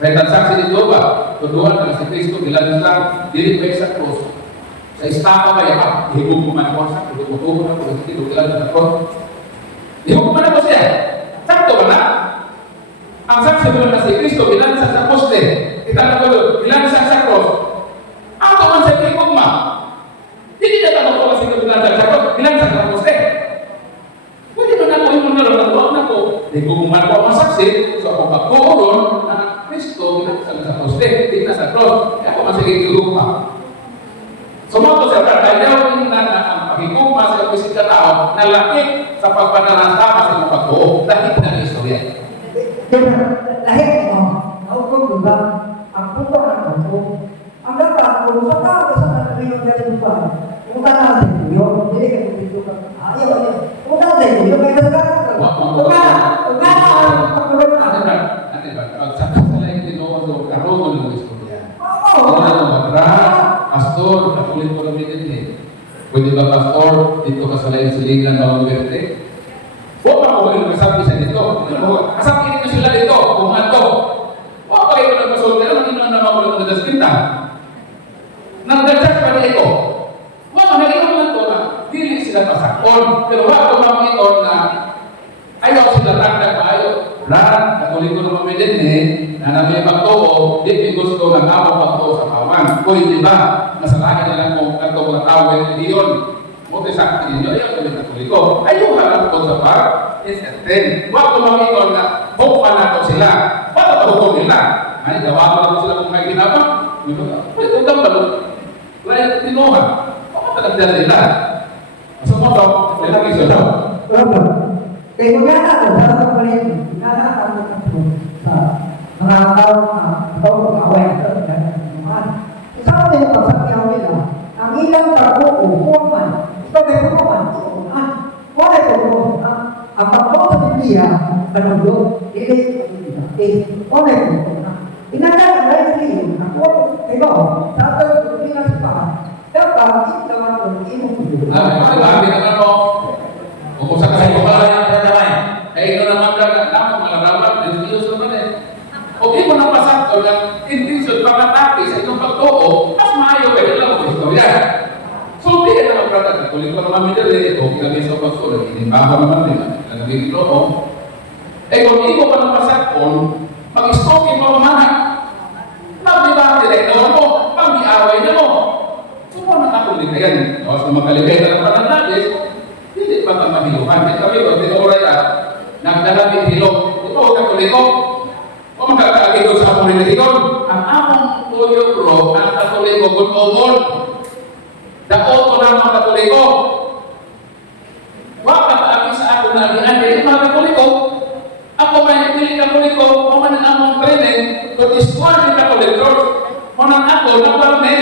Kaya saksi ni Jehovah, tuduan ka si Kristo, bilang Islam, dili ba sa krus. Sa istapa ba yan, higog mo man ako sa krus, tutubo na ko, hindi ko bilang sa krus. Higog mo man ako siya. Sakto ba na? Ang saksi mo na si Kristo, bilang sa krus din. Kita na ko bilang sa krus. Ako man sa higog ma. Hindi na tanong ko kasi ko bilang sa krus, bilang sa krus din. Pwede ba na ko yung mga naroon na ko? Higog mo man ako ang saksi, so ako magkukuron na Kristo, sa poste, di na sa cross, kaya ako masiging gugma. Sumato sa kaya yung ang pagigugma sa isip ka tao, na laki sa pagpananasama sa mga pagbuo, lahit na istorya. Lahit mo, naukong diba, ang puto ng puto, ang dapat, kung sa tao sa nagriyon ka sa buwan, kung ka na sa iyo, hindi ka dito ka, ayaw, kung ka na sa iyo, kaya sa ka, kung ka na ang pagkulong na. Pagsakot sa lahat din ako sa karoon ng istorya. Ano na magra, pastor, katulit ko namin din eh. Pwede ba pastor, dito ka sa lahat silingan na mag-verte? Huwag pa ako yung kasabi sa dito. Kasabi nito sila dito, kung ano. Huwag pa kayo nagpasolta, hindi naman naman ako yung nadaspinta. Nagdagdag pa rin ito. Huwag pa naging naman ito na dili sila pasakon. Pero huwag pa naman ito na ayaw sila tagdag pa ayaw. Lahat, katuloy ko naman din eh, na namin pagtuo, di gusto ng tao pagtuo sa kawan. Kung di ba, masalahin na lang kung kanto mga tao ay iyon. Buti sa akin ninyo, ayaw kami katuloy ko. Ayaw harap ko sa par, certain. Huwag kumamikon na, bukpan na ko sila. Para pahukom nila. Ay, gawa ko sila kung may ginapa. Pwede kong tambalo. Wala tinuha. Pamatagdan nila. Masumoto, may lagi sila. Kaya kung yan natin, sa pa rin, nakakatawa sa mga tao na away na ito, kasama din ang pagsakyaw nila, ang ilang trabuo, kuman, ito may kuman, wala ito kuman, ang pagbawa sa Biblia, kanulog, hindi, wala ito kuman. Inagay ang lahat niyo, ako, ikaw, sa ating Pilipinas pa, dapat, itawa ko, imong Sabi naman mo, kung sa kasi ko pala yan, eh ito naman ka, naman malalaman, Diyos naman eh. O di mo napasak ko ng intention, pagkatake sa itong pagtuo, mas maayo kayo lang kung istorya. So, di ka naman prata, tuloy ko naman medyo rin ito, kinabi sa pagsulat, inimbaka naman din, nagagawin ito, eh kung di mo pa napasak ko, mag-stalking mo mamanak, mag-ibang direktor mo, pag-iaway na mo. So, paano nakatuloy na yan? Tapos na magaligay na ng pananalis, hindi pa ka mahiluhan. Ito kami, kung tinuray at nagdalabing hilong. Ito, katuliko. O magkakagigod sa among religion. Ang among tuyo bro, ang katuliko, gulmobol. Daot ko na mga katuliko. Wag ka sa ako na agihan. Hindi mga katuliko. Ako may pili katuliko, o man ang among training, kung iskuhan ni katuliko, o nang ako, nagparmen,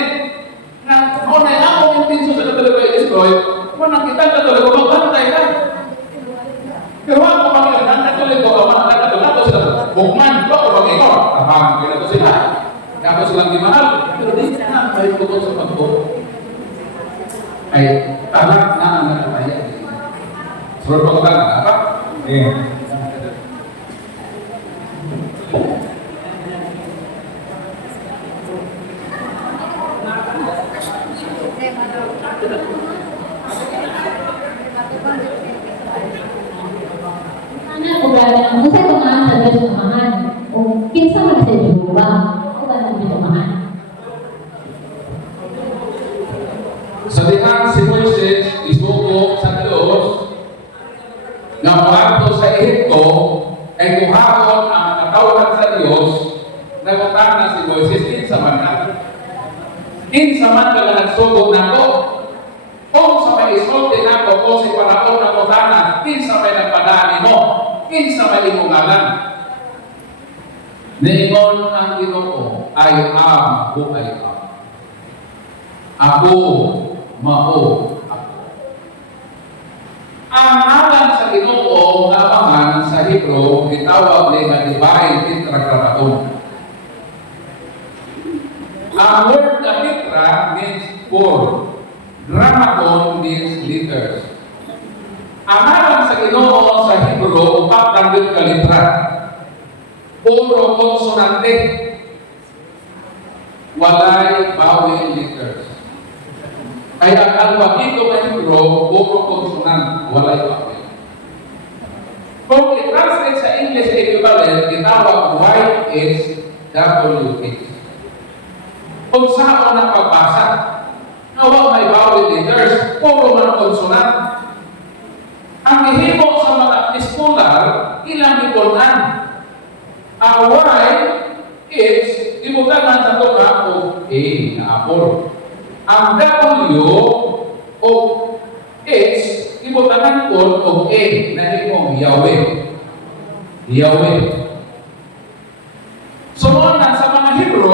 na o na among intention sa katuliko i-destroy, nang kita katuliko, magbantay ka. Pero ako mga katuliko, mga katuliko sila, bukman, ako mag-ikor, tapangan ko na sila. Ako silang di mahal, pero di na, may putol sa pagbuo. Ay, talak na ang nakapaya. Surut pa ko talak, apa? Ano ko ba na kung sa tumahan sa Diyos tumahan o kinsa man sa Jehova ako ba na tumahan. Sa dihang si Moises isugo sa Dios nga moadto sa Ehipto ay kuhakon ang katawhan sa Dios nagutang na si Moises kinsa man ka nagsugo nako kung sa may isulti nako o si Paraon na mutana kinsa may nagpadaan mo kinsa may imong ngalan niingon ang Ginoo ay ako ay ako mao ako. Ang ngalan sa Ginoo nga amangan sa Hebrew gitawag ni nga Divine Tetragrammaton. Ang word na tetra means four. Grammaton means letters. Ang ngalan sa Ginoo sa Hebrew upat lang yun ka litra. Puro konsonante. Walay vowel letters. Kaya ang alphabito ng Hebrew, puro konsonan, walay vowel. Kung i-translate sa English equivalent, itawag YHWH. Kung saan ang pagbasa, nawa may vowel letters, puro man konsonan. Ang ihimo sa mga eskolar, ilang ikonan. Ang Y is ibutangan sa tuka o A na apple. Ang W o H ibutangan ko o A na imong Yahweh. Yahweh. Sumunod sa mga Hebrew,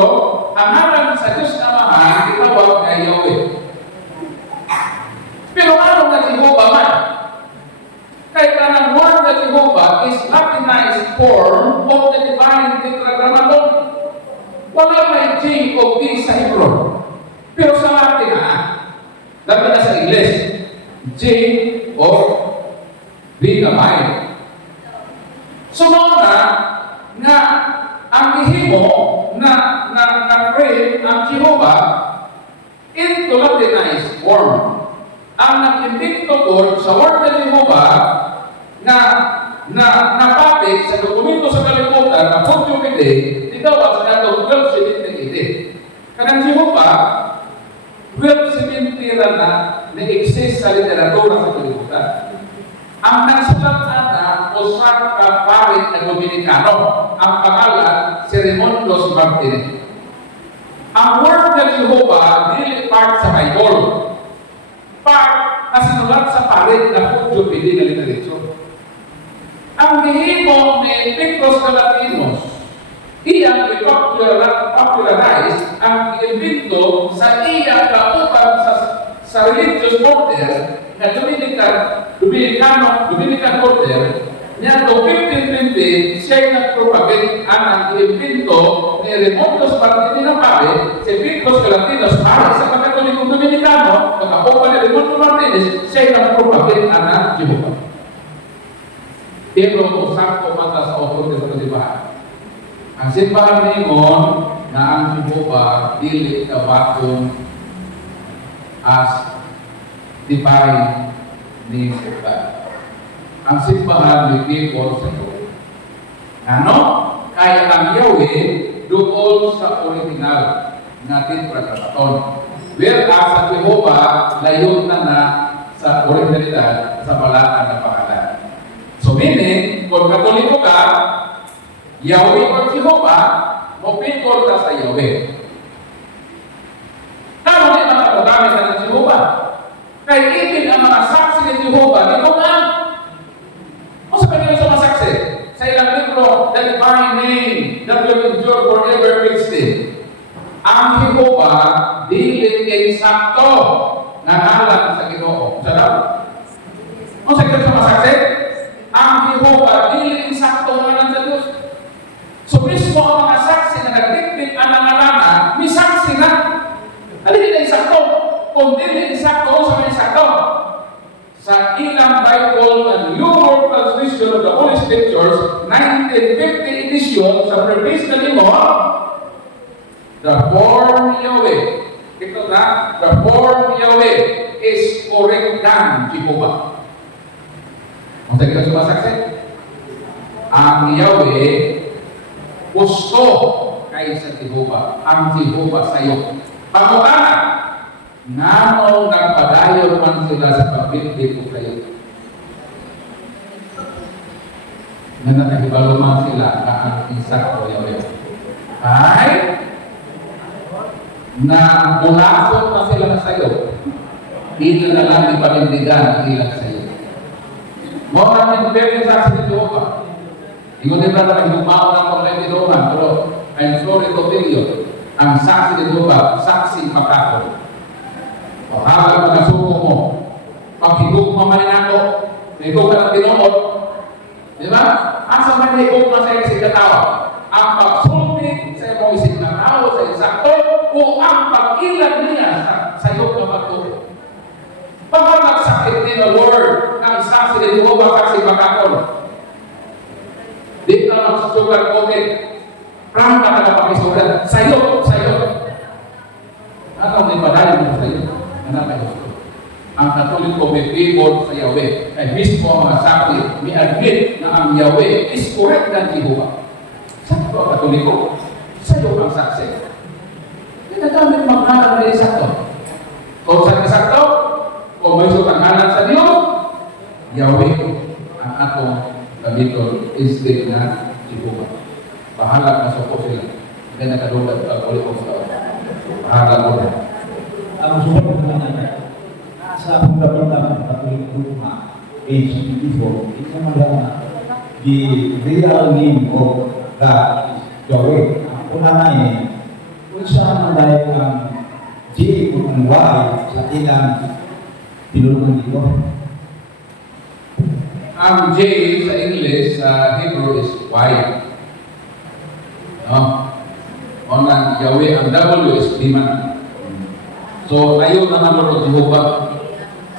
ang ngalan sa Diyos na mahal, itawag na Yahweh. Pero ano na Jehovah man? Kaya kanang word na Jehovah is Latinized form of the Divine Tetragrammaton. Wala may J o B sa Hebrew. Pero sa Latin dapat na sa English, J o B kamay. Sumuna nga ang ihimo na frame ang Jehovah into Latinized form. Ang nag-invento ko sa word na Jehovah na napapit sa dokumento sa kalimutan na Pontius Pilate, itawag sa natong 1270. Kanang Jehovah 1270 na na-exist sa literatura sa kalimutan. Ang nagsulat na usa ka parit na Dominicano, ang pangalan si Raimundo Martinez. Ang word na Jehovah dili part sa Bible. Part na sinulat sa parit na Pontius Pilate na literature. Ang gihimo ni Picos Galatinos, iyang i-popularize ang invento sa iyang kaupan sa religious order na Dominican order niya to 1520 siya nagpropagate ang invento ni Raimundo Martinez na pare si Picos Galatinos pare sa pagkatolikong Dominicano pagkaupan ni Raimundo Martinez siya nagpropagate ang Jehovah. Pero kung sakto mata sa otorite sa simbahan. Ang simbahan ningon na ang Jehovah dili kabaton as divine name of God. Ang simbahan may people sa Lord. Ano? Kaya ang Yahweh doon sa original na Tetragrammaton. Whereas sa Jehovah, layon na sa originalidad sa balatan na pangalan. So meaning, kung Katoliko ka, Yahweh o Jehovah, mapikor ka sa Yahweh. Tama din mga kagamit ng Jehovah. Kaya ibig ang mga saksi ng Jehovah, di ko nga. O sa kanila sa mga saksi, sa ilang libro, the divine name that will endure forever fixed it. Ang Jehovah, dili insakto na ngalan sa Ginoo. Sarap? O sa kanila sa mga saksi, ang Jehovah, dili insakto ngalan sa Diyos. So mismo ang mga saksi na nagdikdik ang nangalana, may saksi na. Hindi na insakto. Kung dili insakto, sa mga insakto. Sa ilang Bible and New World Translation of the Holy Scriptures, 1950 edition, sa preface na limo, the form Yahweh. Ito na, the form Yahweh is correct than Jehovah. Kung sa kita sumasaksi, ang Yahweh gusto kaysa Jehovah, ang Jehovah sa iyo. Pangutana, nanong nagpadayon man sila sa pagbildi ko kayo. Na nakahibalo man sila na ang insakto Yahweh. Ay, na bulakot na sila sa iyo. Hindi na lang ipanindigan ang ilang sa iyo. Mga nagpapagay sa akin ni Jehovah. Ingon din ba na nagmumao ng paglaitinuhan, pero I'm sorry to tell you, ang saksi ni Jehovah, saksi makako. Pahalag mga suko mo, paghigugma man ako, higug ka ng tinuod, di ba? Asa man higugma sa isip na tao? Ang pagsulti sa iyong isip na tao, sa insakto, o ang pag-ilan niya sa iyong kapagtuto. Pahalag sakit ni the Lord, ang saksi ni Jehovah, saksi makako. Di ka lang sugar coated. Prangka ka na pakisugat. Sayo. Ano may padayon mo sa'yo? Anak ay gusto. Ang Katoliko may favor sa Yahweh. Ay mismo ang mga saksi, may admit na ang Yahweh is correct than Jehovah. Sakto ang Katoliko. Sa'yo ang saksi. Tinagamit maghanap na isakto. Kung saan isakto, kung may sutanghanan sa Diyos, Yahweh ang atong gamiton instead na Jehovah. Bahala na sa po sila. Hindi nakadulad ang ulit sa bahala ko na. Ang susunod na sa fundamental ng Katoliko page 54, ito naman the real name of God is Yahweh. Ang una na kung saan ang dahil ang J kung ang Y sa ilang tinulungan dito. Ang J sa English, sa Hebrew is Y. No? Ang Yahweh, ang W is Diman. So, tayo naman Lord of Jehovah.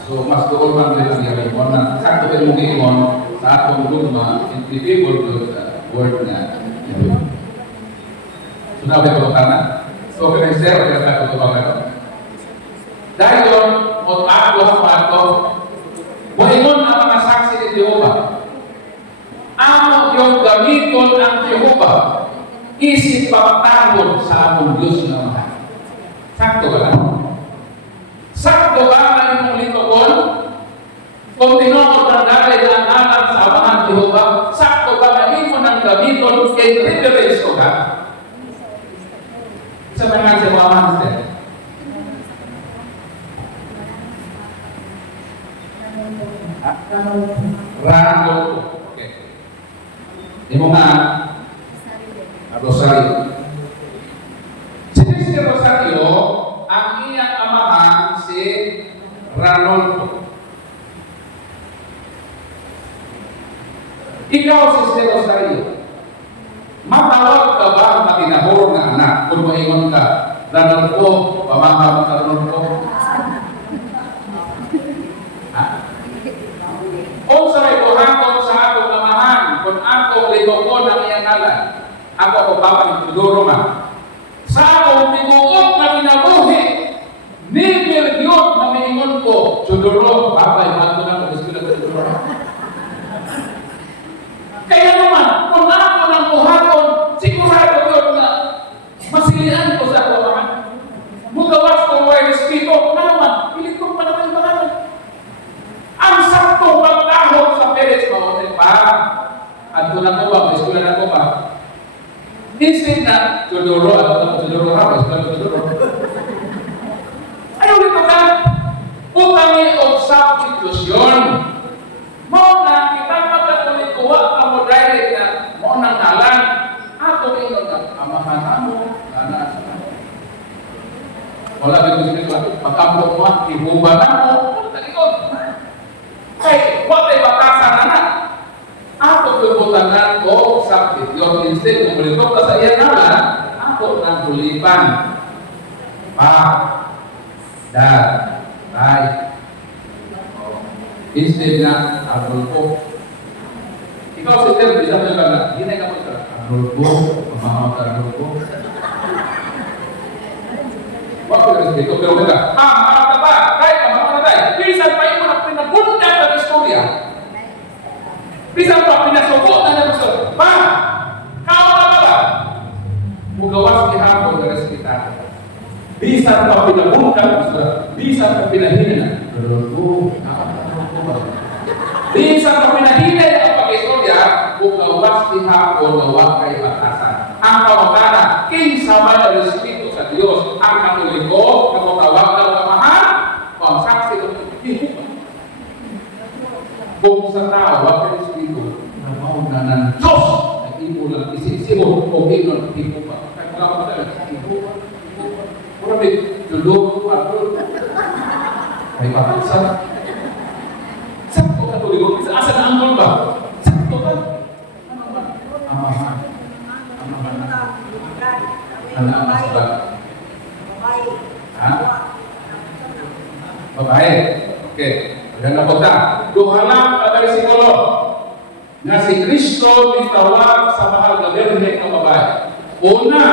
So, mas doon man rin ang Yahweh. Kung sakto kayo mong ingon sa atong lugma, incredible to sa word na Yahweh. So, nabi ko kana. So, pinag-share ko kaya ito ba kayo. Dahil yun, o ako, Moingon ang mga saksi ni Jehovah. Amo yung gamiton ang Jehovah. Isip pagtahon sa among Diyos na mahal. Sakto ba lang? Sakto ba ang imong litokon? Kung tinuod ng dalay na nalang sa amahan Jehovah, sakto ba na imo ng gamiton kay reverence ko ka? Sa mga sa mga master. Rando. Okay. Di mo nga Rosario. Si Rosario, ang iyang amahan si Ranolfo. Ikaw si Rosario. Matawag ka ba ang matinahor na anak kung maingon ka, Ranolfo, pamahal ka Ranolfo? Kung sa may buhaton sa akong amahan, kung akong libokon ang iyang ngalan, ako ang papagtuduro man. Sa akong tiguot na kinabuhi, nibir yun na maingon ko, suduro, babay, mato na ko, gusto na ko suduro. Kaya naman, kung ako ng buhaton, sigurado yun na masilihan ko sa akong amahan. Mugawas ko may respeto, naman, pilit ko pa naman yung pangalan. Ang saktong pagtahon sa Perez Mahotel pa. At kung ako ba, eskwela na ko ba? Instead na, Tudoro, Tudoro ha, eskwela Tudoro. Ayaw nito ka, utangi o substitution. Mo na, kita magkatuloy kuha ka mo direct na, mo nang nalan, ato ingon na, amahan mo, kanan sa kanan. Wala din ko sila, pagkambok mo, ihuba na mo, talikod. Kay, watay batasan na na. Ako tubutan ko sa yung instead kung ulitok ka sa iyan naman, ako ng tulipan. Dad, tay. Instead na, abol ko. Ikaw si Ter, bisa mo yung kagad. Ginay ka mo ito. Abol ko, pamamaw ka abol ko. Wag ko respeto, pero ka. Marata ba? Tay, pamamaw na tay. Bisan pa pinasuko na niya gusto. Pa! Kao na ba? Mugawas gihapon na respetar. Bisan pa pinabungkag gusto. Bisan pa pinahina na. Bisan pa pinahina ang pag-istorya, mugawas gihapon na wakay batasan. Ang kawagana, kinsa man ang respeto sa Diyos, ang Katoliko, nagtawag ng kamahal, ang saksi ng pagkikita. Kung sa tao, wakay respeto, na mauna ng Diyos, ay imo lang isisibo, kung ino ng tipo pa. Kaya mga mga tipo pa, murabit, dulog ko ako. Ay pakasa. Sakto Katoliko, asa na ang ba? Sakto ka. Amahan. Anak mas bago. Ha? Babae. Okay. Maganda po ta. Duhalang ang sikulo na si Kristo mitawag sa mahal na Birhen ng babae. Una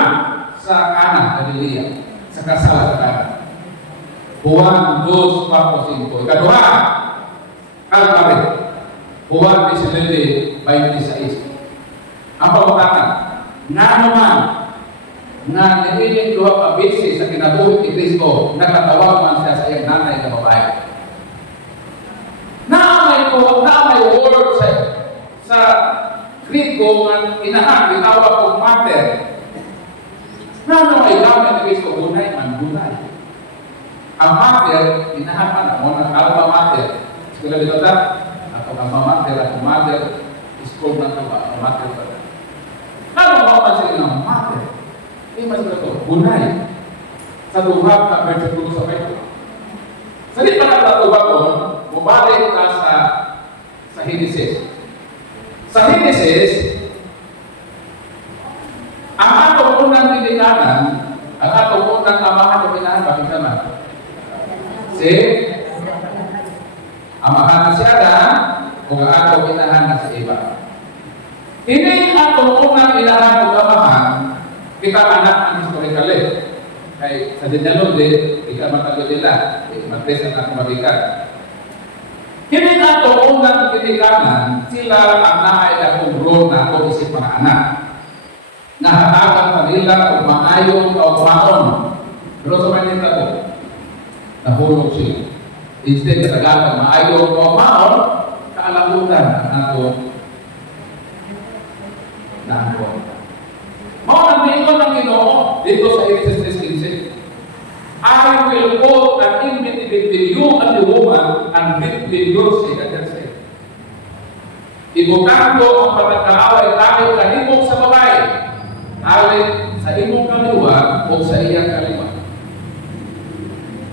sa Cana, Galilea. Sa kasal sa Cana. Juan 2:4-5. Ikaduha, Calvary. Juan 19:26. Ang pagkakatan, nga naman, na nililing duha ka beses sa kinabuhi ni Kristo, nakatawag man siya sa iyang nanay na babae. Na may word sa Griego nga inahan, gitawag kong mater. Na may gamit ni Kristo, gunay man, gunay. Ang mater, inahan man, mo ng alma mater. Sila dito ta, ako alma mater, ako mater, school na ito ba, mater pa. Ano ba man sila ng mater? Mas ito, bunay. Sa duha ka versikulo sa Bible. Sa di pa nagtatuba ko, mubalik ka sa Genesis. Sa Genesis, ang atong unang pinikanan, ang atong unang amahan o pinahan, bakit naman? Si amahan si Adam, o ang atong pinahan na si Eva. Hindi atong unang pinahan o amahan, kita anak ang historically. Kaya sa dinalog din, ika matalo nila. Mag-test ang akong mabigat. Hindi na ito unang pinikanan, sila ang naay na kong role na ako isip mga anak. Nahatagan pa nila kung maayong o kumaon. Pero sa manita ko, nahulog sila. Instead, natagagan maayong o kumaon, kaalamutan ang ato na ako. Mga nandito ng Ginoo dito sa Genesis 3:15. I will put an enmity between you and the woman and between yours and her seed. Ibutang ko ang pagkakaaway tayo kanimong sa babae, alin sa imong kaliwa o sa iyang kaliwa.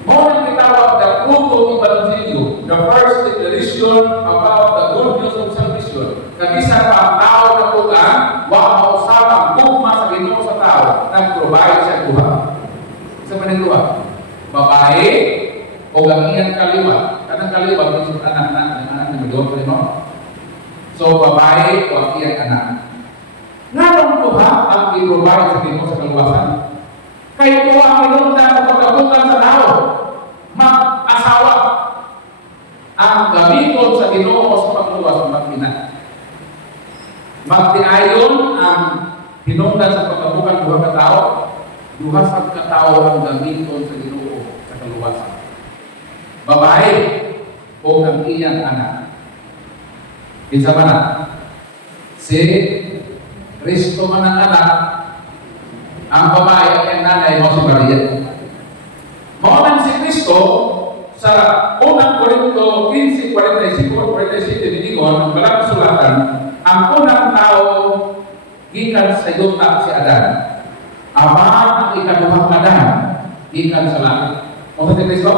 Mga nagtitawag na Fruto Evangelio, the first declaration about the good news of salvation. Nag-isa pa ang tao na putan, wala mausapang gugma sa Ginoo sa tao, nag-provide siya kuha. Sa manituwa, babae o ang iyang kaliwa. Kanang kaliwa, yung anak ng Diyos, no? So, babae o ang iyang anak. Nga nung kuha ang i-provide sa Ginoo sa kaluwasan. Kaya kuha ang inundan sa pagkabukan sa tao. Mag-asawa. Ang gamiton sa Ginoo sa pagluwas ng mag-ina. Magtiayon ang hinungdan sa pagkabukan duha ka tao, duha sa katao ang gamiton sa Ginoo sa kaluwasan. Babae o ang iyang anak. Kinsa man na? Si Kristo man ang anak, ang babae at ang nanay mo si Maria. Maunan si Kristo sa unang Korinto 15:45-47 diningon ang balang sulatan, ang unang tao gikan sa yuta si Adan. Ama ang ikaduhang Adan gikan sa langit. O si Kristo?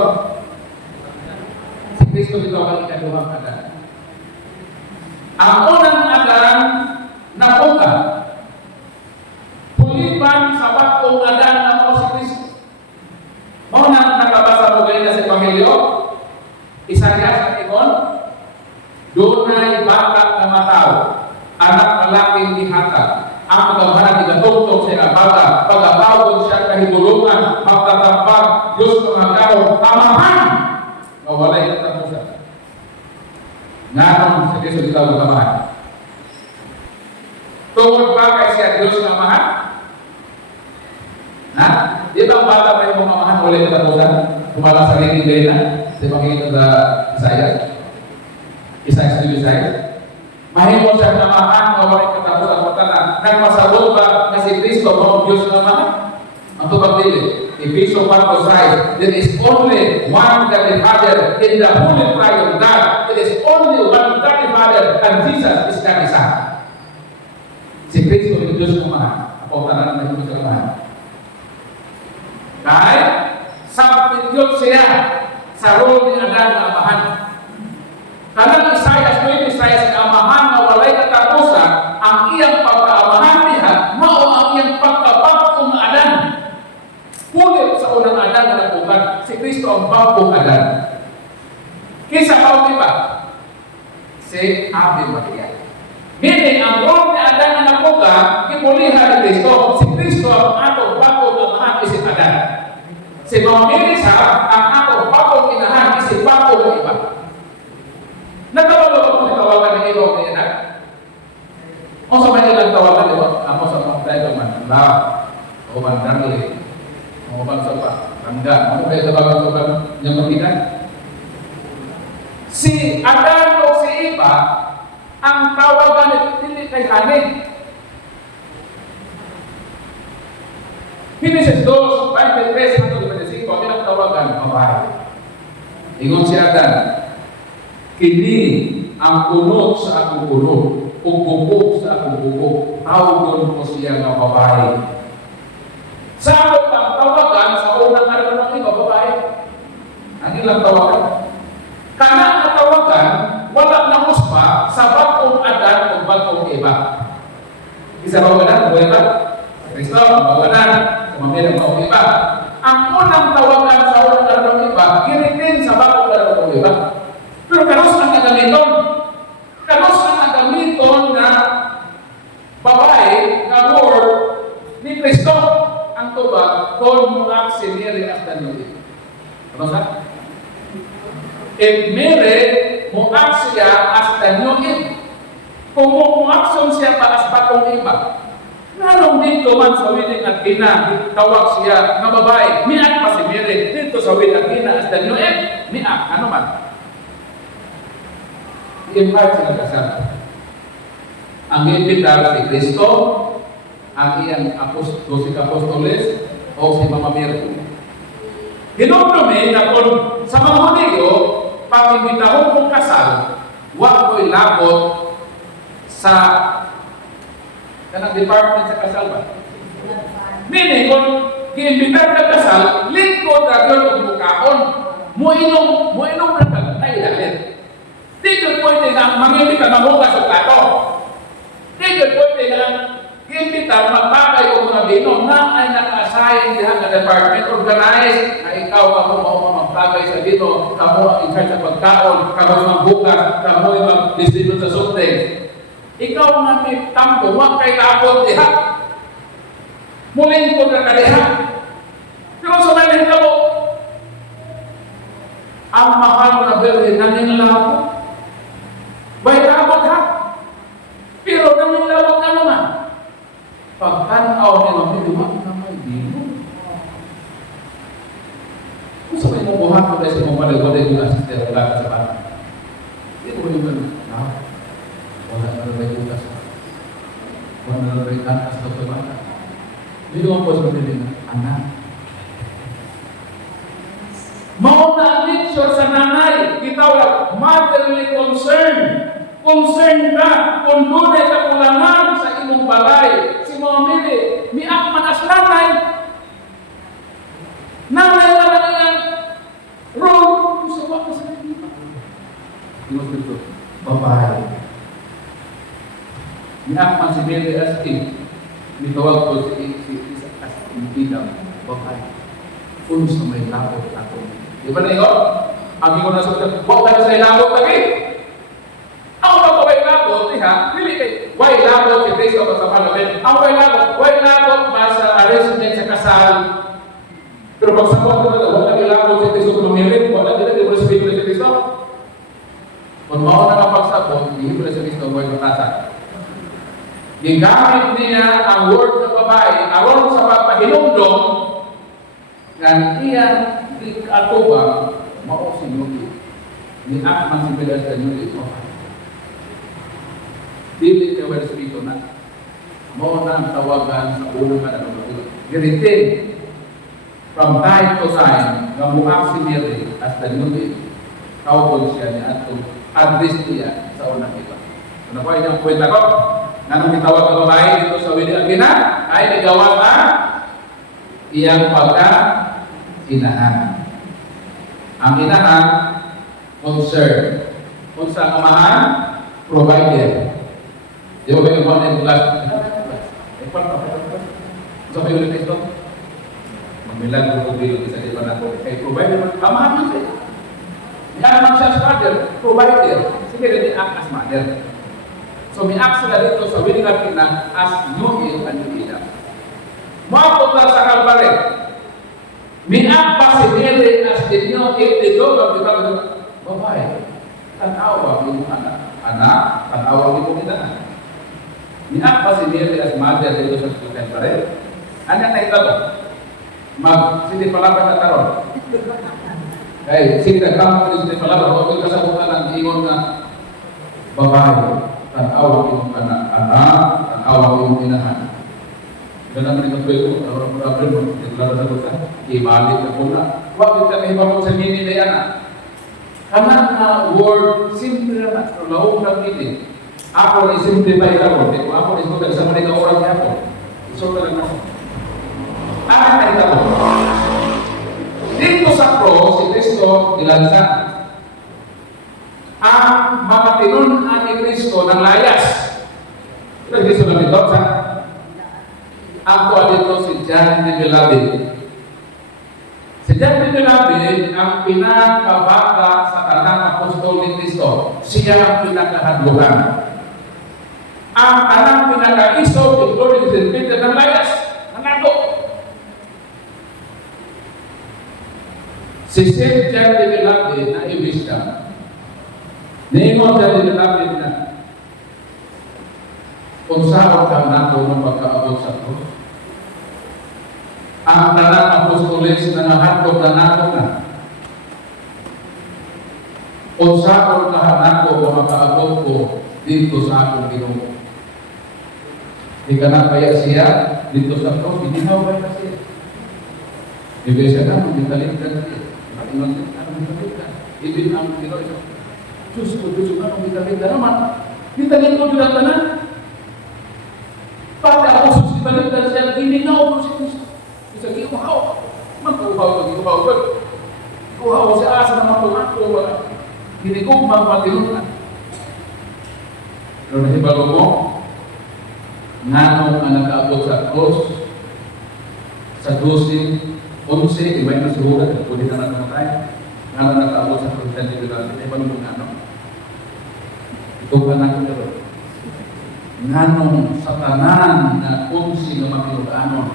Si Kristo dito ang ikaduhang Adan. Ang unang Adan napunta. Pulipan sa bagong Adan na po si Kristo. Maunang nakabasa mo ngayon na sa Ebanghelyo, Isaias at Ikon, doon ay bata na matao, anak lalaking ihatag, ang pagkabahan ni Gatugtog sa abaga, pagkatawag siya kahibulungan, magtatampag, Diyos mga kao, amahan! Mawalay na tapos siya. Nanong sa Kristo ditawag amahan. Tungod ba kay siya Diyos nga mahal? Ha? Di ba ang bata may mga mamahan ulit na tapusan? Kumala sa rin din na sa Panginoon na Isaiah. Isaiah. Mahimo siya na mahal na walang katapusan mata na nagpasabot ba na si Kristo mga Diyos na mahal? Ang tubag dili. Ephesians 1:5. There is only one God the Father in the Holy Triune God. There is only one God the Father and Jesus is God the Son. Si Kristo ang Diyos na mahal. Ako tanan na Diyos na mahal. Kaya, sabityot siya sa role ni Adan na amahan. Kanang Isaiah, may Isaiah sa amahan na walay katapusan, ang iyang pagkaamahan niya, mao ang iyang pagkabagong Adan. Pulit sa unang Adan na nabukan, si Kristo ang bagong Adan. Kisa kao iba, si Ave Maria. Meaning, ang role ni Adan na nabukan, ipulihan ni Kristo. Si Kristo ang atong bagong amahan, isip Adan. Si Mamirisa, ang atong bagong inahan, isip bagong iba. Nagkawalo ko tawagan ng ibang na yan. O sa may ilang tawagan, di ba? Ako sa mga tayo man, o man, Darli, o man sa pa, Rangga, ano kayo tawagan ko ba niyang makinan? Si Adan o si Eva, ang tawagan ni Pili kay Hanin. Genesis 2:23 hanggang 25, ang tawagan, babae. Ingon si Adan, kini ang unod sa akong unod, ug bubog sa akong bubog, tawgon ko siya nga babae. Sa akong pang tawagan, sa unang araw ng iba, babae. Ang ilang tawagan. Kana ang tawagan, wala na muspa sa bagong Adan o bagong Eva. Isa ba wala? Wala. Kristo, bawanan, kumamirang bagong Eva. Ang unang tawagan sa unang araw ng iba, ginitin sa bagong araw ng iba. Pero kanos ang nagamiton? Kanos ang nagamiton na babae na word ni Kristo ang tubag kung muak si Mary at Daniel. Ano sa? If Mary muak siya as Daniel, kung muakson siya pa as bagong iba, lalong dito man sa wiling at Gina, tawag siya na babae, miak pa si Mary. Dito sa wiling at Gina as Daniel, miak. Ano man? I-invite sila kasal. Ang imbitar si Kristo, ang iyang apostoles, o si Mama Mary. Hinumdumi na kung sa mga Hudyo, pag-imbitahon kong kasal, wag ko'y labot sa kanang department sa kasal ba? Meaning, kung i-imbitar ka kasal, lingkod na yun ang bukaon, muinom na ka na ilalim. Di ko pwede na mangimbita na bukas sa plato. Di ko pwede na imbita magpakay o mga binom na ay naka-assign diha na department organized na ikaw ako magpakay sa dito, kamo ang in-charge sa pagkaon, kamo ang bukas, kamo ang mag-distribute sa something. Ikaw nga may tampo, wag kay labot diha. Muling ko na kadiha. Pero sa may nahitabo, ang mahal na birhen na nilalabo. May labot ha? Pero namin labot na naman. Pagkanaw nila, may dumak na may dino. Kung sa may nabuhat mo tayo sa mga walay-walay yung asister, wala ka sa bata. Hindi ko yung wala na rin yung kasi. Wala na rin ang astok sa bata. Hindi ko po sa mga anak. Mauna ang lecture sa nanay, itawag motherly concern. Concern ka kung doon ay kakulangan sa imong balay. Si Mama Mary, miak man as nanay. Nanay na lang ang role. Gusto ko ako sa kanila. Gusto babae. Miak man si Mary as king. Mitawag ko si as king babae. Kung sa may labot ako. Di ba na yun? Ang ko na sabi, huwag tayo sa labot lagi. Ang magpaway labot, pili kay, why labot si Kristo sa Parlament? Ang why labot ba sa arrangement sa kasal? Pero pag sabot ko na, huwag lagi labot si Kristo kung mamirit, huwag lagi na di respeto si Kristo. Kung mauna na pagsabot, hindi mo na si Kristo, huwag matasan. Gigamit niya ang word sa babae aron sa pagpahinumdom nga iyang atubang mao si Nuki. Ni Akman si Pilas sa Nuki. Dili ka wala spirito na. Mao na ang tawagan sa unang panahon. Giritin from time to time nga muak si Mary as the Nuki. Kaupon siya niya at address niya sa unang iba. Ano ba yung kwenta ko? Nanong itawag ang babae dito sa Wili Agina ay nagawa na iyang pagka-inahan. Ang inahan, concern. Kung sa amahan, provider. Di ba ba yung mga class? Sa kayo ulit ito? Mamilag ko dito sa iba na ko. Kay provider, amahan mo siya. Yan naman siya sa father, provider. Sige rin ang as mother. So, may-ak sila dito sa Wili Agina as Nuhi at Nuhila. Muapot lang sa Kalbare. May-ak pa si Mary as dinyo itidog ang ibang babae. Tanawa yung anak, tanawa yung inahan. May-ak pa si Mary as mother dito sa Kalbare. Ano na ito? Sindi palaban na taron. Kaya, sindi nagkamot yung sindi palaban. Huwag kasabutan ang ingon na babae. Tanawa yung anak, tanawa yung inahan. Ganang menituloy ko, orang-orang mo, itulah sa buta, ibalik na po na. Huwag kita may babag sa mini na yan. Karena na word, simple na, pero laong na mini. Ako na simple ba yung ako? Ako na isulat sa mga orang niya ako. Isulat lang ako. Akin na ito. Dito sa cross, si Kristo nilansan. Ang mga tinunan ni Kristo ng layas. Ito yung Kristo lang ito, sa ako dito si John de Beloved. Si John de Beloved ang pinakabata sa tanang apostol ni Kristo. Siya ang pinakahadlugan. Ang tanang pinakaiso, including si Peter ng layas, nanado. Si St. John de Beloved na i-wisdom. Ningon John de Beloved na kung saan ka nato ng pagkaabot sa krus. Ang tanang apostoles na nahatog na nato na. Kung saan ka nato ng makaabot ko dito sa akong Ginoo. Di ka na kaya siya dito sa krus, hindi na kaya siya. Ibig siya na, magditalit ka na siya. Inon din, ano magditalit ka? Ibig ang Ginoo siya. Diyos ko, magditalit ka naman. Ditalit ko dito ka na. Pati ako susibalitan siya, gininaw ko si Kristo. Isa kiuhaw. Magkuhaw ko, kiuhaw ko. Kiuhaw ko siya asa na matuhan ko. Ginikog magpatilunan. Pero nahibalo mo, nanong ang nakaabot sa cross, sa 12, 11, iba yung nasuhugan, pwede naman namatay. Nanong nakaabot sa cross, nahibalo mo nanong. Ito ka na ko nito. Nanong sa tanan na kung sino makinuganon,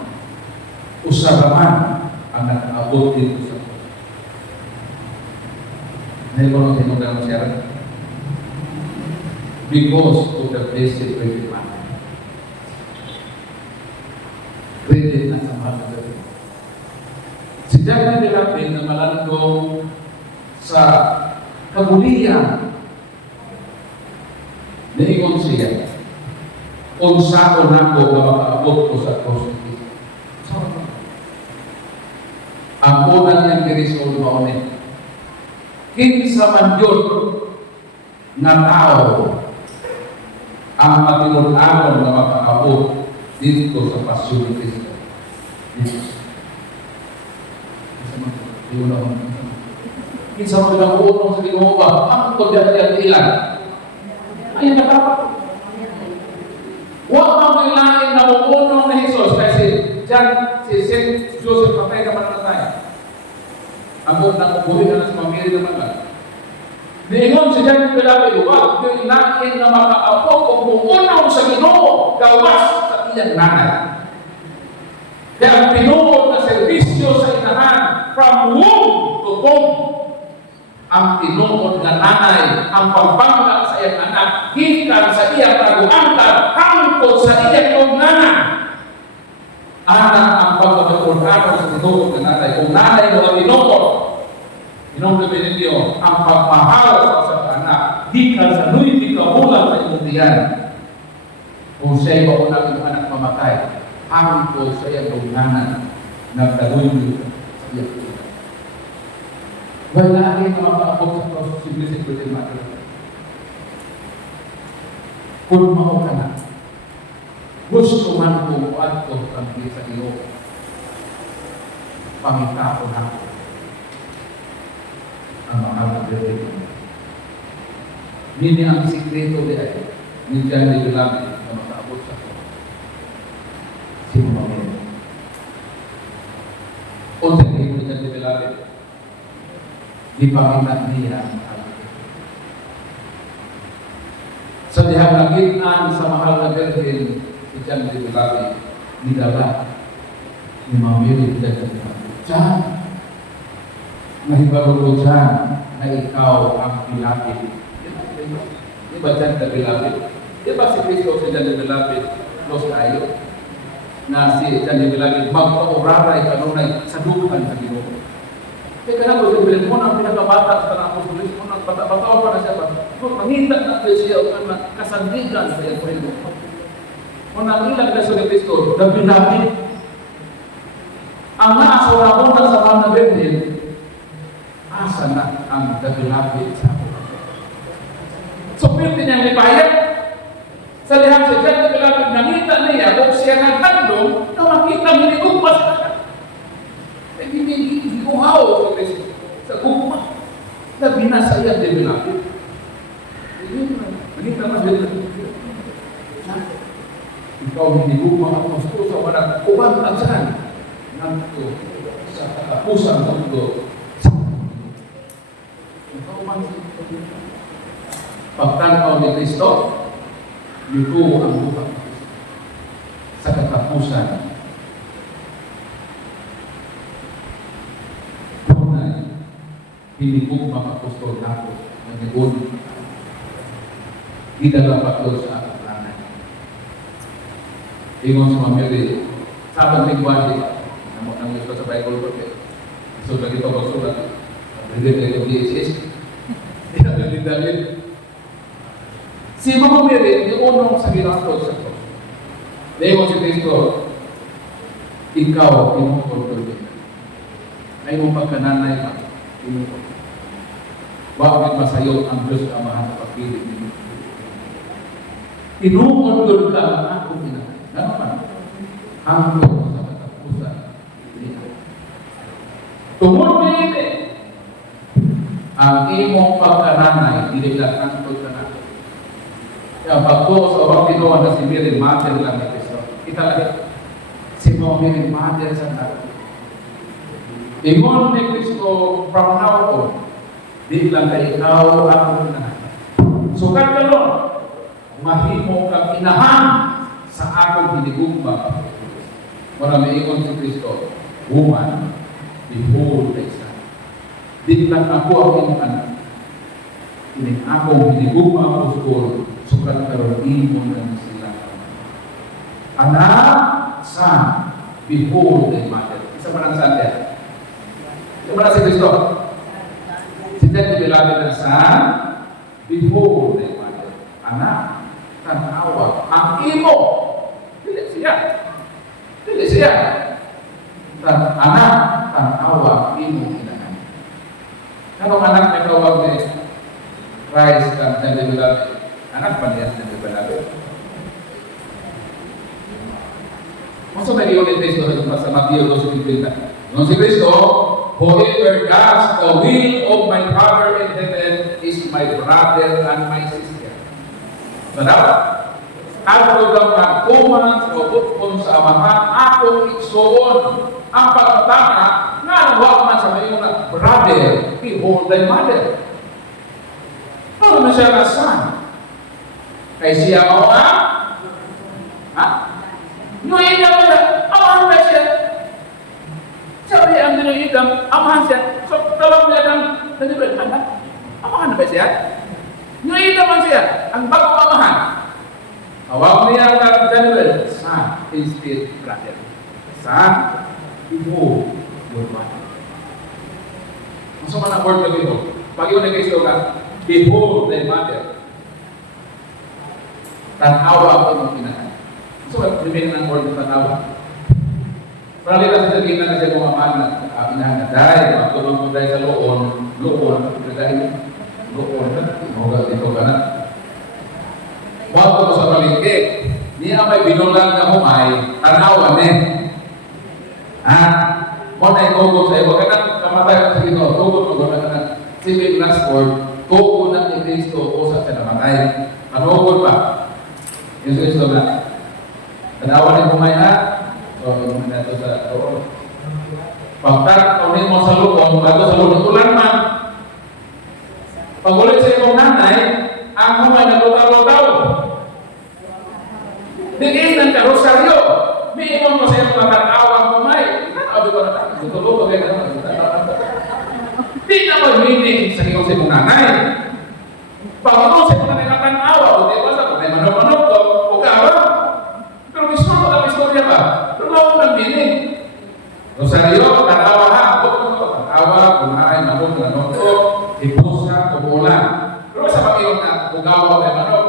usaraman ang nakaabot dito sa Diyos. Dahil ko nang sinuganon siya, because of the blessed Virgin Mother. Credit na sa mahal na Diyos. Si John de Beloved na malandong sa kagulian, naingon siya, kung saan ako na makaabot ko sa cross ni Kristo. Ang unang niyang dirisyon maunit. Kinsa man yun na tao ang matinunanon na makaabot dito sa pasyon ni Kristo. Kinsa man lang unong sa Ginoo ba? Ang kodyan ilan? Ay, nakapat. Huwag mang kailangan na mumunong na Jesus kasi dyan si St. Joseph patay naman na tayo. Ang unang buhay na sa pamilya naman lang. Niingon si John de Beloved, huwag kailangan na makaabot kung mumunong sa Ginoo gawas sa iyang nanay. Kaya ang pinuod na servisyo sa inahan from womb to tomb. Ang tinuod na nanay, ang pagbangga sa iyang anak, gikan sa iyang taguangkan, hangtod sa anak ang pagpapatulano sa tinuod ng nanay. Kung nanay mo ang tinuod, inuulit ninyo ang pagmahal sa usa ka anak. Di ka sanuy, di ka hulang sa imong tiyan. Kung siya'y maunang yung anak mamatay, hangin ko sa iyang lunghanan, nagtagoy sa iyang tiyan. Wala rin mga paabot sa posibility ko din mati. Kung mao ka na, gusto man kong adto kami sa iyo, pangita ko na ang mahal na bebe. Nini ang sikreto di ay, ni John de Villamil na makaabot sa ko. Si Mamel. O sa ni John de Villamil, di pangita niya ang sa dihang nagitan sa mahal na Virgin, si John de Villamil, nidala ni Mamel ni John de Villamil. John, mahibalo ko John na ikaw ang pilapit. Di ba John de Villamil? Di ba si Cristo si John de Villamil, close tayo? Na si John de Villamil, magpa-uraray kanunay sa dukan sa Ginoo. Kaya ka na po, sabihin mo na pinakabata sa tanang apostolis, mo na bataw pa na siya ba? Manghita na siya o kasandigan sa iyang kwento. Kung nangilang na siya ni Cristo, the Beloved, ang naasura mo na sa mga Biblia, asa na ang the Beloved sa ako. So, pwede niyang lipayat. Sa lihang si John the Beloved, nangita niya kung siya naghandong na makita minigugpas sa kanya. Eh, hindi uhaw sa Cristo. Sa gugma. Na binasaya the Beloved. Nangita man din. Ikaw hindi gugma at gusto sa walang ubang agsan. Nanto sa katapusan ng mundo. Ikaw man pagtanaw ni Kristo, yuko ang buhay sa katapusan. Tunay, hinibog mga apostol nato ng ibon. Idala patol sa ating nanay. Ingon sa mamili, sa ating lingwadi, nang gusto sa Bible ko, so lagi ito magsulat, hindi DSS, hindi dalil. Si Mama Mary, yung unong sa ginatod sa ko. Dahil si Cristo, ikaw, tinukod ko din. Ay mo pagkananay ka, tinukod. Huwag masayot ang Diyos na mahal na pagpilit ninyo. Tinukod ko ka ang akong ginatod. Naman, hanggang sa katapusan. Tungod din ang imong pagkananay, dinilakan ko ka natin. Kaya pagko sa orang tinuan na si Mary, mother lang ni Cristo. Kita lang, si Mary, mother sa natin. Ingon ni Cristo, from now on, di lang ka ikaw ang inahan. Sukat ka nun, mahimo kang inahan sa akong hinigugma. Marami ingon si Cristo, woman, behold thy son. Di lang ako ang iyong anak. Ini akong hinigugma apostol, sukat karon imo na sila. Anak, son, behold thy mother. Isa pa ng son yan. Isa pa na si Cristo. Si John de Villamil ng son, behold thy mother. Anak, tanawa, ang imo. Dili siya. Dili siya. Anak, tanawa, imo inahan. Anong anak na tawag ni Christ ang John de Villamil? Anak pa niya John de Villamil. Maso may iyon ni Cristo sa Matthew 2:50. Nung si Cristo, whoever does the will of my Father in heaven is my brother and my sister. Dapat, ako daw nagkuman sa ubot sa amahan, akong iksoon ang pagkatama nga huwag man sa mayon na brother, behold thy mother. Ano na siya na son? Kay siya mo ha? Nuyin na wala, amahan na siya. Sabi ang dinuyidam, amahan siya. So, tawag niya ng nanibad, anak, amahan na ba siya? Nuyin naman siya, ang bagong amahan. Tawag niya ng nanibad, son, instead brother. Saan? Behold your mother. Masa man ang word na behold? Pag yun ay kayo ka, behold thy mother. Tanawa ako ng pinaka. So, remain ng word na tanawa. Probably kasi sabihin na kasi mga man na inahanaday, magtulong mo dahil sa loon, dito ka na. Waktu sa palengke, niya may binulang na humay, tanawa mo na itugod sa iyo. Kaya kamatay ko sa ito, tugod mo gano'n na civic last word, tugod na ni Kristo o sa namatay. Manugod pa. Yung Kristo na. Tanawa ni humay so, yung na ito sa doon. Pagkat, kaunin mo sa loob, bago sa loob, ulan man. Pag ulit sa iyong nanay, ang humay na lutaw-lutaw. Diin ng karosaryo. May ibang mo sa iyong matang-awang humay. Sabi ko na, tutulog ka na. Di na mag-meaning sa iyong sa iyong nanay. Pag sa iyong nanay matang-awa, o di ba sa kung may manok-manok to, o kawa. Pero gusto mo ka, istorya ba? Pero wala ko nag-meaning. Rosaryo, tatawa ha. Tatawa, kumain, manok to, hipusa, umulan. Pero sa pag-iyon na, ugawa kay manok,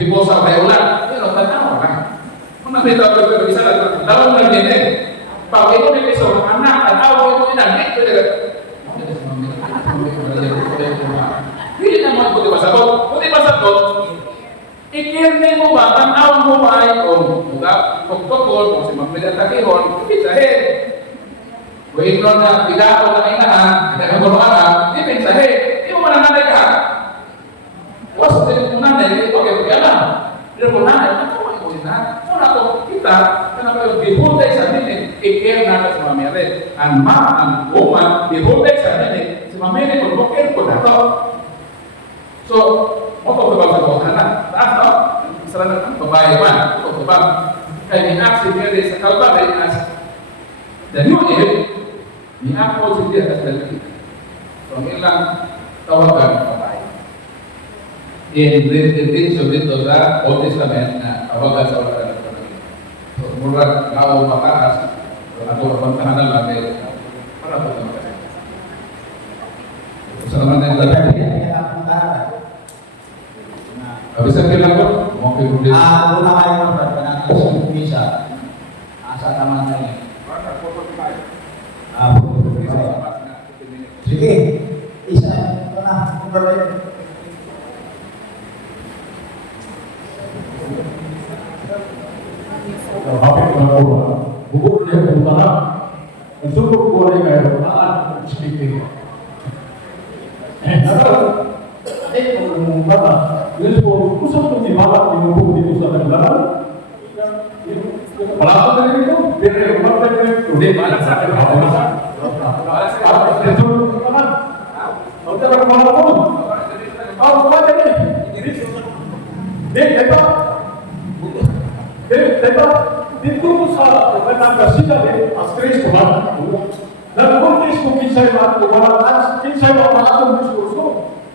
hipusa kay ulan, pero tatawa ka. Kung nakita ko ito, isa lang, dalawang nag-meaning. Pag ito may piso, anak, tatawa ito, inagit, hindi naman kung di masagot. Kung di masagot, ikirni mo ba, tanawang mo ba ay kung tukol, kung si magpilatakihon, pisahin. Kung ito na bigao na inahan, hindi mo marang, di pisahin. Di mo mananay ka. Wasto din mo nanay, okay, alam. Pero kung nanay, tatawa mo inahan. Kung ako, kita, kanang bihulay sa nini, ikir na sa mamere. Ang ang woman, bihulay sa nini, si mamere, kung bukir ko na to. So, mo to ba sa anak? Taas no? Isa lang ang babae man. Ito ba? Kaya ni-act si Mary sa Calvary as the new Eve, ni-act po si Mary as the Eve. So, ang ilang tawagan babae. In-intention dito sa Old Testament na tawagan sa wala ng pamilya. So, murag kao makaas, so, ato pantahanan lang ay para po sa mga. So, sa naman na yung bisa kailan ko? Mau ke Budi? Una kayo naman, panangin sa visa. Sa taman na yun. Sige. Isa ito na. Bakit ko na po? Bukod niya kung para. Ang suko ko rin kayo, naan speaking. Kung bata, yes po, kusap kong ibalak tinubog dito sa naglaran. Palakot na rin ito. Pero yung bakit rin ito. Hindi, balak sa akin. Balak sa akin. Ito yung kaman. Ang tarang mga po. Bakit rin? Dito. Dito sa nagkasita rin, as Chris ko lang. Nag-context kung kinsay mga kumalang, kinsay mga mga akong diskurso.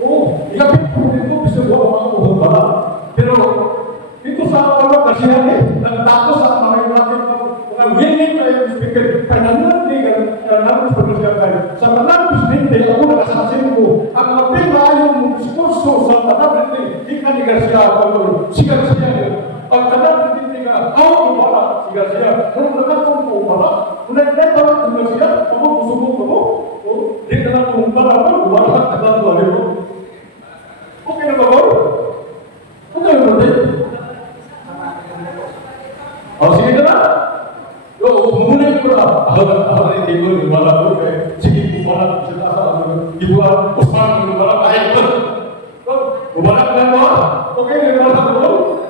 Oo, ikapit po dito, gusto ko mga kuhong bala. Pero, dito sa mga kasihan nagtakos sa mga natin, mga willing na yung speaker, kananan din, kananan sa pagkasihan kayo. Sa mga presidente, ako nakasasin ko, ang mga pinayong diskurso sa mga presidente, di ka ni Garcia, si Garcia yun. Ang kanang presidente nga, ako yung bala, si Garcia. Kung nakatong po bala, kung nagkatawa si Garcia, ako gusto mo. Di ka lang kung bala ko, wala ka na ito. Okay na ba ko? Okay na ba din? Sige ka na? Muna ko na. Ako rin hindi ko yung wala ko. Sige, wala ko siya sa ibu ko. Usman ko wala tayo. Wala ka na ba? Okay na wala ko.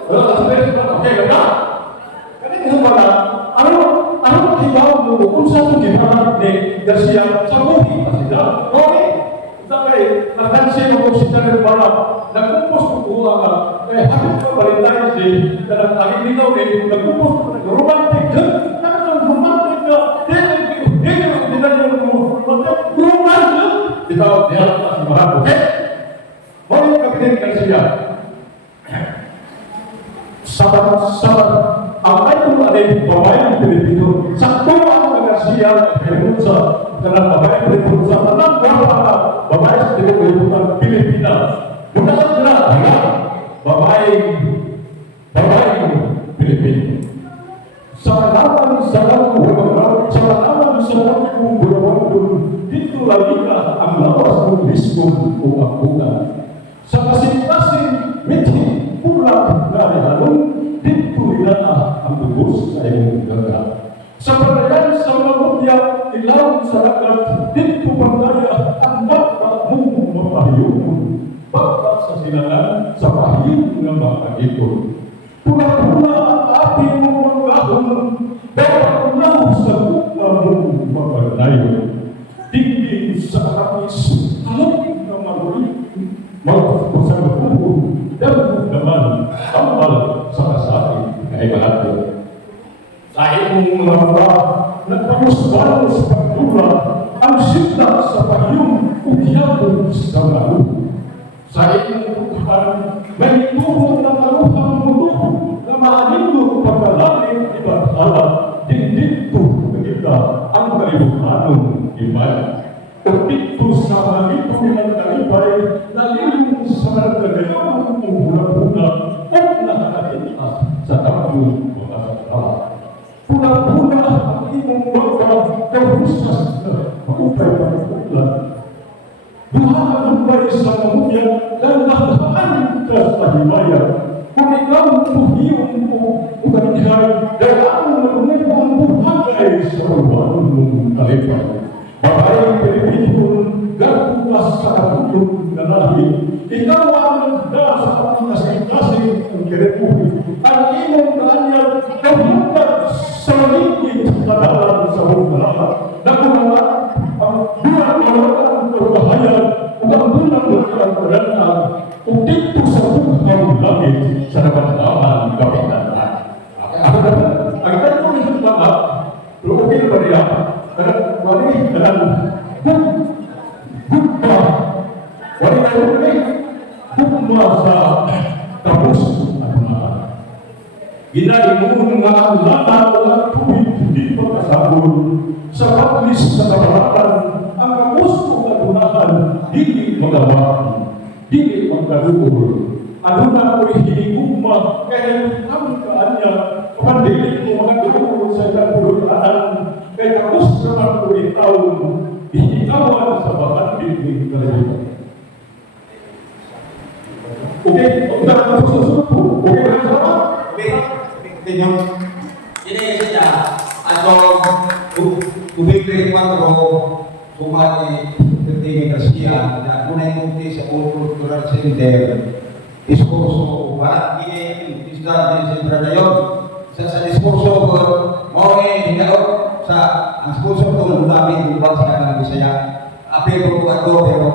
Wala ka sa okay na ba? Kanina wala. Ano kibaw mo? Kung saan ito ginawa ni Garcia sa buhay pa sila? Okay. Sakay, natansin mo si Tanel Bala, nagpupos ko kuha ka, habit ko Valentine's Day, na nagtahilingaw nagpupos ko, romantic ka, romantic ka, romantic, ikaw, diyan ka si Marado, Bawal yung kapitin Garcia, sabat, ang ay ay babaeng Pilipino. Sakto ang mga siya ay sa kanang babaeng Pilipino sa tanang babae sa Pilipino Pilipina. Muna sa sila, babaeng Pilipino. Sa kalaman sa lakuhan, sa kalaman sa lakuhan, dito lagi ka ang lawas ng liskong o akunan. Sa kasing-kasing mithi, pulang na ihalong, dito nila ang bugos sa iyong gaga. Sa panayan sa mamutya, ilaw sa lagat, dito pandaya ang baka mong mapahiyong. Baka sa silangan, sa pahiyong ng mga ito. Pula-pula ang api mong magkahon, pero unaw sa buka mong magkalayo. Tingin sa kapis, halong na marulit, magpapasang buhon, dan naman tambal sa kasati na ibahato. Sa imong mga nagpamusbalo sa pagdura, ang sitla sa pahiyong ugyabong sa lalo. Sa imong bukahan, may tuhong na maluhang mundo na maanindog pagkalalim iba't ala, dindito kita ang kalibutanong iba't. Kung dito sa malito nilang kalibay, nalilong sa nagkagayang pula-pula o nakakatina sa tamong mga sakala. Pula-pula ang imong mga kahusas na makupay-pagpulan. Buhaan ang bay sa mamumya dan lahaan ka sa himayan. Kung ikaw tuhiyong mo uganihay, dahil ang buhagay sa pagbanong mong kalipay. Babaeng Pilipino, gagpulas sa katulong na lahi. Ikaw ang nagda sa pagkasing-kasing ang kiripuhi. Ang imong kaanyag, kahundag sa ligid kadalan sa mong lahat. Nakulangan ang buwan-buwan kabahayan, ang bulan-buwan kabahayan, kung dito sa buhang langit sa naman-laman kapitan. Ako naman, ang tanong ng tama, pero okay ba niya? Wali dalam gumpa, wali gumpa sa tapos ginaimun nga ang lahat ng tuwid hindi pagkasabol sa paglis sa kabaratan ang kapusto kagunahan hindi magawaan, hindi magkaluhur. Ano na ako'y hinigugma kaya ang kaanya pandilig mo mga dugo sa kapulutan kaya tapos naman ko itaw hinitawan sa bakat bibig kalimutan. Okay? Huwag na ako susunod po. Okay ba sa mga? Ini siya, kubigay ko sumati ketingin Rusia dan kunai mukti sa kultural center diskurso ubat ini isda di sentra dayon sa diskurso mau hindi sa ang diskurso ko namin ubang sa kanang Bisaya ape ko ato pero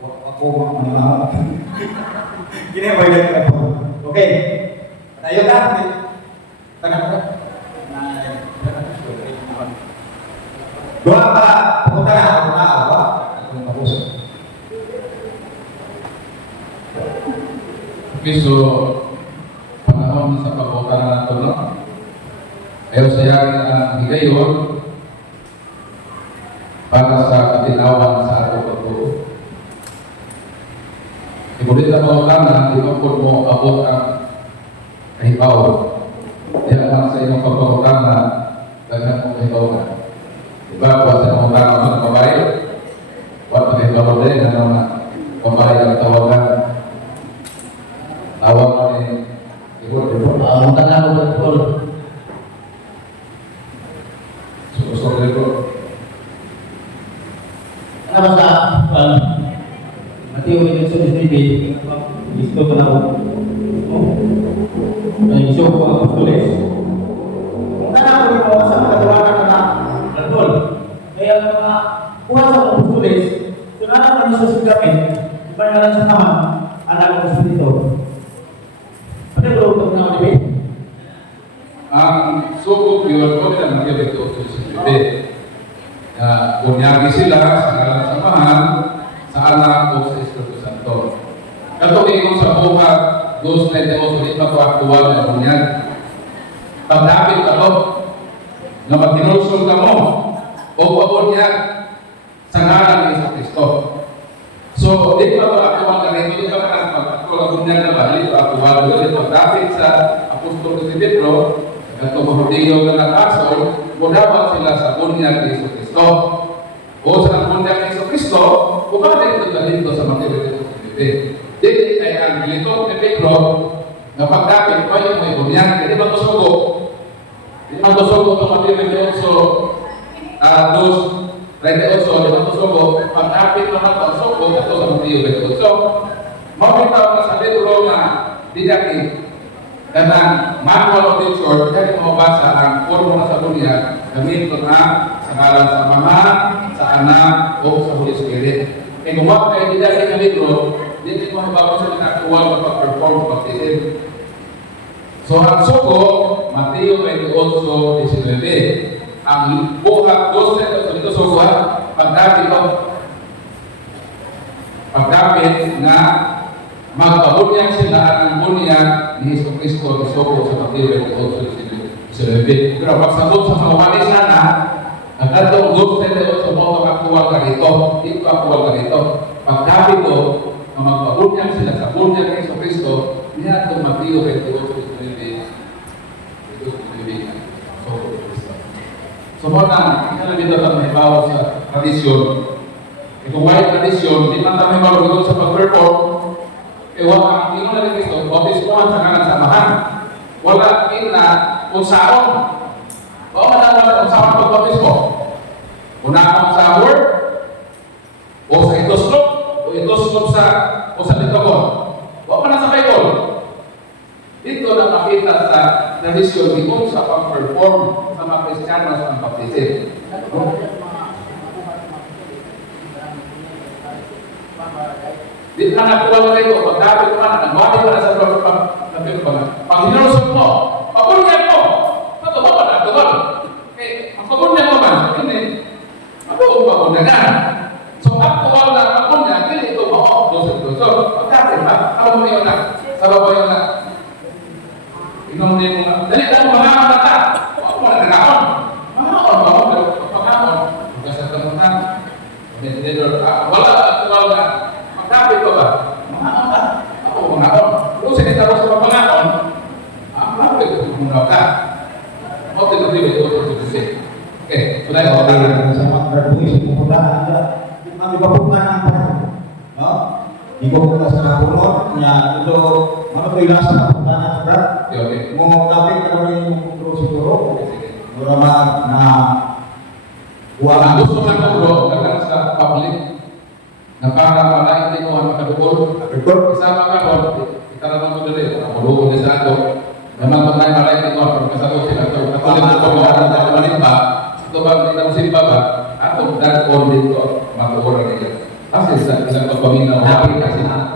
ako manimao gini bayad ako okay ayo na tangan doa pa pupunta na ako na ba akong kapuso. Okay, so panahon sa pagkakita na ito, no? Ayaw sayangin ang higayon para sa katinawan sa ato pagkakita. Ibulit na pagkakita, di ba po mo abot ang kahibaw. Kaya naman sa inyong pagkakita, ganyan mo kahibaw na. Diba, buat sa mga tama ng babae, buat kahibaw din na naman babae ang tawagan. Tawag mo ni Igor, Ang tanang ko betul. Susunod Igor. Ano sa Mateo ini sudah sendiri isto ko na ako. Ay iso ko ang tulis. Tanang ko sa katawanan na betul. Kaya mga kuha sa tulis, sunatan ni Jesus kami, ibayaran sa taman, anak ko dito. Ang sukog yun, kung na nagyabit ito sa sisibi. Bunyagi sila sa ngalan ng samahan sa anak o sa Espiritu Santo. Katulad ko sa buhat, 2:22, ito ako aktual na bunyag. pagdapit ka to, na magkinulsol ka mo, o pabon niya sa ngalan ni Kristo. So, di ba ako ang ganito, di ba ako lang na balik, ako wala pagdapit sa apostol ni Pedro, at kumahutiyo ka ng apostol, mudapat sila sa bunyag ni Kristo. O sa bunyag ni Kristo, bumalik ito dito sa mga Dili kay ang gilito ni Pedro na pagdapit ko yung may bunyag, hindi magsusugo. Hindi magsusugo ito Mateo 28, 2:38, hindi magsusugo. Pagdapit naman ang sugo, ito sa Mateo 28. Mabitaw na sa Pedro na didakit kanang manual of the church, kaya mabasa ang forma sa bunyag, gamito na sa ngalan sa Ama, sa Anak, o sa Holy Spirit. Kaya kung wag kayo didakit ng libro, hindi mo habaw sa nakakuha mag-perform baptism. So, ang suko, Mateo 28:19. Ang buhat 12, dito suko, pagdapit na magpabunyag sila at ang bunyag ni Hesus Kristo ni suko sa Mateo 28:19. Pero pagsabot sa mawali sana, ang katong 12 sa mga kakuha ka rito, hindi ka kakuha ka rito. Pagdapit ko, magpabunyag sila sa bunyag ni Hesus Kristo, niya itong Mateo 28:19. So, muna, hindi na dito may bawa sa tradisyon. Kung may tradisyon, di man tayo malugot sa pag-perform, wala ang ino na Kristo, bautismuhan sa kanan samahan. Wala na kung saon. O wala kung saon pag-bautismo. Una kung sa word, o sa itoslop, o sa litogon. O pa na sa Bible. Dito na makita sa tradisyon ni kung sa pag-perform sa mga Kristiyano sa baptism. Dito na nakuha ka ito, pagdapit ka na, nagwadi ka na sa pag hinusok mo, pabunyag mo. Ito ba na? Ito ba? Ang pabunyag mo ba? Hindi. Ano pabunyagan? So, actual na pabunyag, hindi ito mo. So, pagdapit ba? Ano mo yun na? Sarap mo yun na? Inom din mo na. Dali lang, mga mata. Ako mo na nanaon. Pero pagkakon. Kasi ito mo na. Wala actual na. Pagdapit ko ba? Mga ka. Ako mga ka. Kung sinita ko sa pagkakon, ang lapit ko muna ka. Ako din ito. Okay, so tayo. Sa mga graduation, pupuntahan ka. Ang ipapuntahan ang parang. No? Ipapunta sa napunod, niya ito, ano ito yung nasa napuntahan sa brad? Okay. Mo lapit ka naman yung pupuro siguro. Siguro na Ang gusto ng puro, kagana sa public, na para malaking mo ang makadukol. Isama ka ron, kita naman mo dali, makadukol na sa ato. Naman ito tayo malaking mo, pero kasalo sila ito. Katulad ng pagkakaan na malimba, ito ba, hindi na simba ba, atong darkon dito, makadukol na nila. Kasi sa isang pagpaminaw, happy kasi na.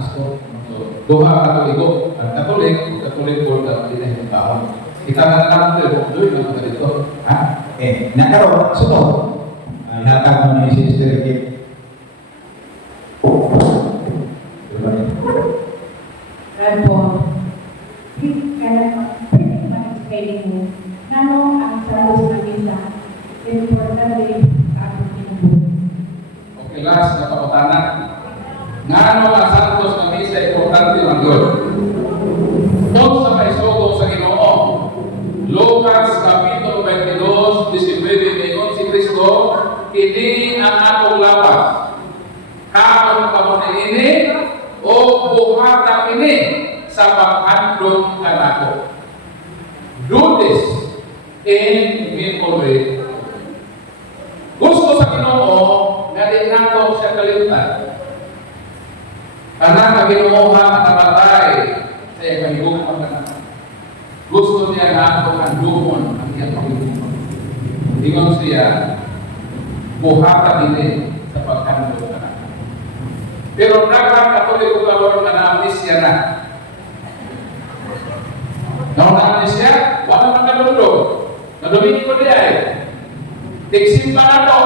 Duha ka ito, at katulik ko, at hindi na yung kita na naman ito, doon lang ka dito. Ha? Nakaroon, sunod. Ihatag mo na yung Sister Kip. Therefore, pwede mag-explain mo nano ang salos na isa importante sa ating mundo. Okay, last na kapatanan. Ngano ang santos na misa importante ng Diyos? Kung sa kaisugo sa Ginoo, Lucas Kapitulo 22, 19, ngayon si Kristo, kini ang atong lawas. Kaon ka mo ini, o buhata ini sa pag-andong kanako. Do this in memory. Gusto sa Ginoo nga di nako siya kalimutan. Karena ang Ginoo namatay sa iyang kahigupan ka na. Gusto niya na ako handumon ang iyang kahigupan. Ingon siya, buhata ini sa pag-andong kanako. Pero nakakatuloy ko kalor na na-amnesia na. Nung na-amnesia, wala man kalundog. Nadumingin ko niya eh. Tigsimba na to.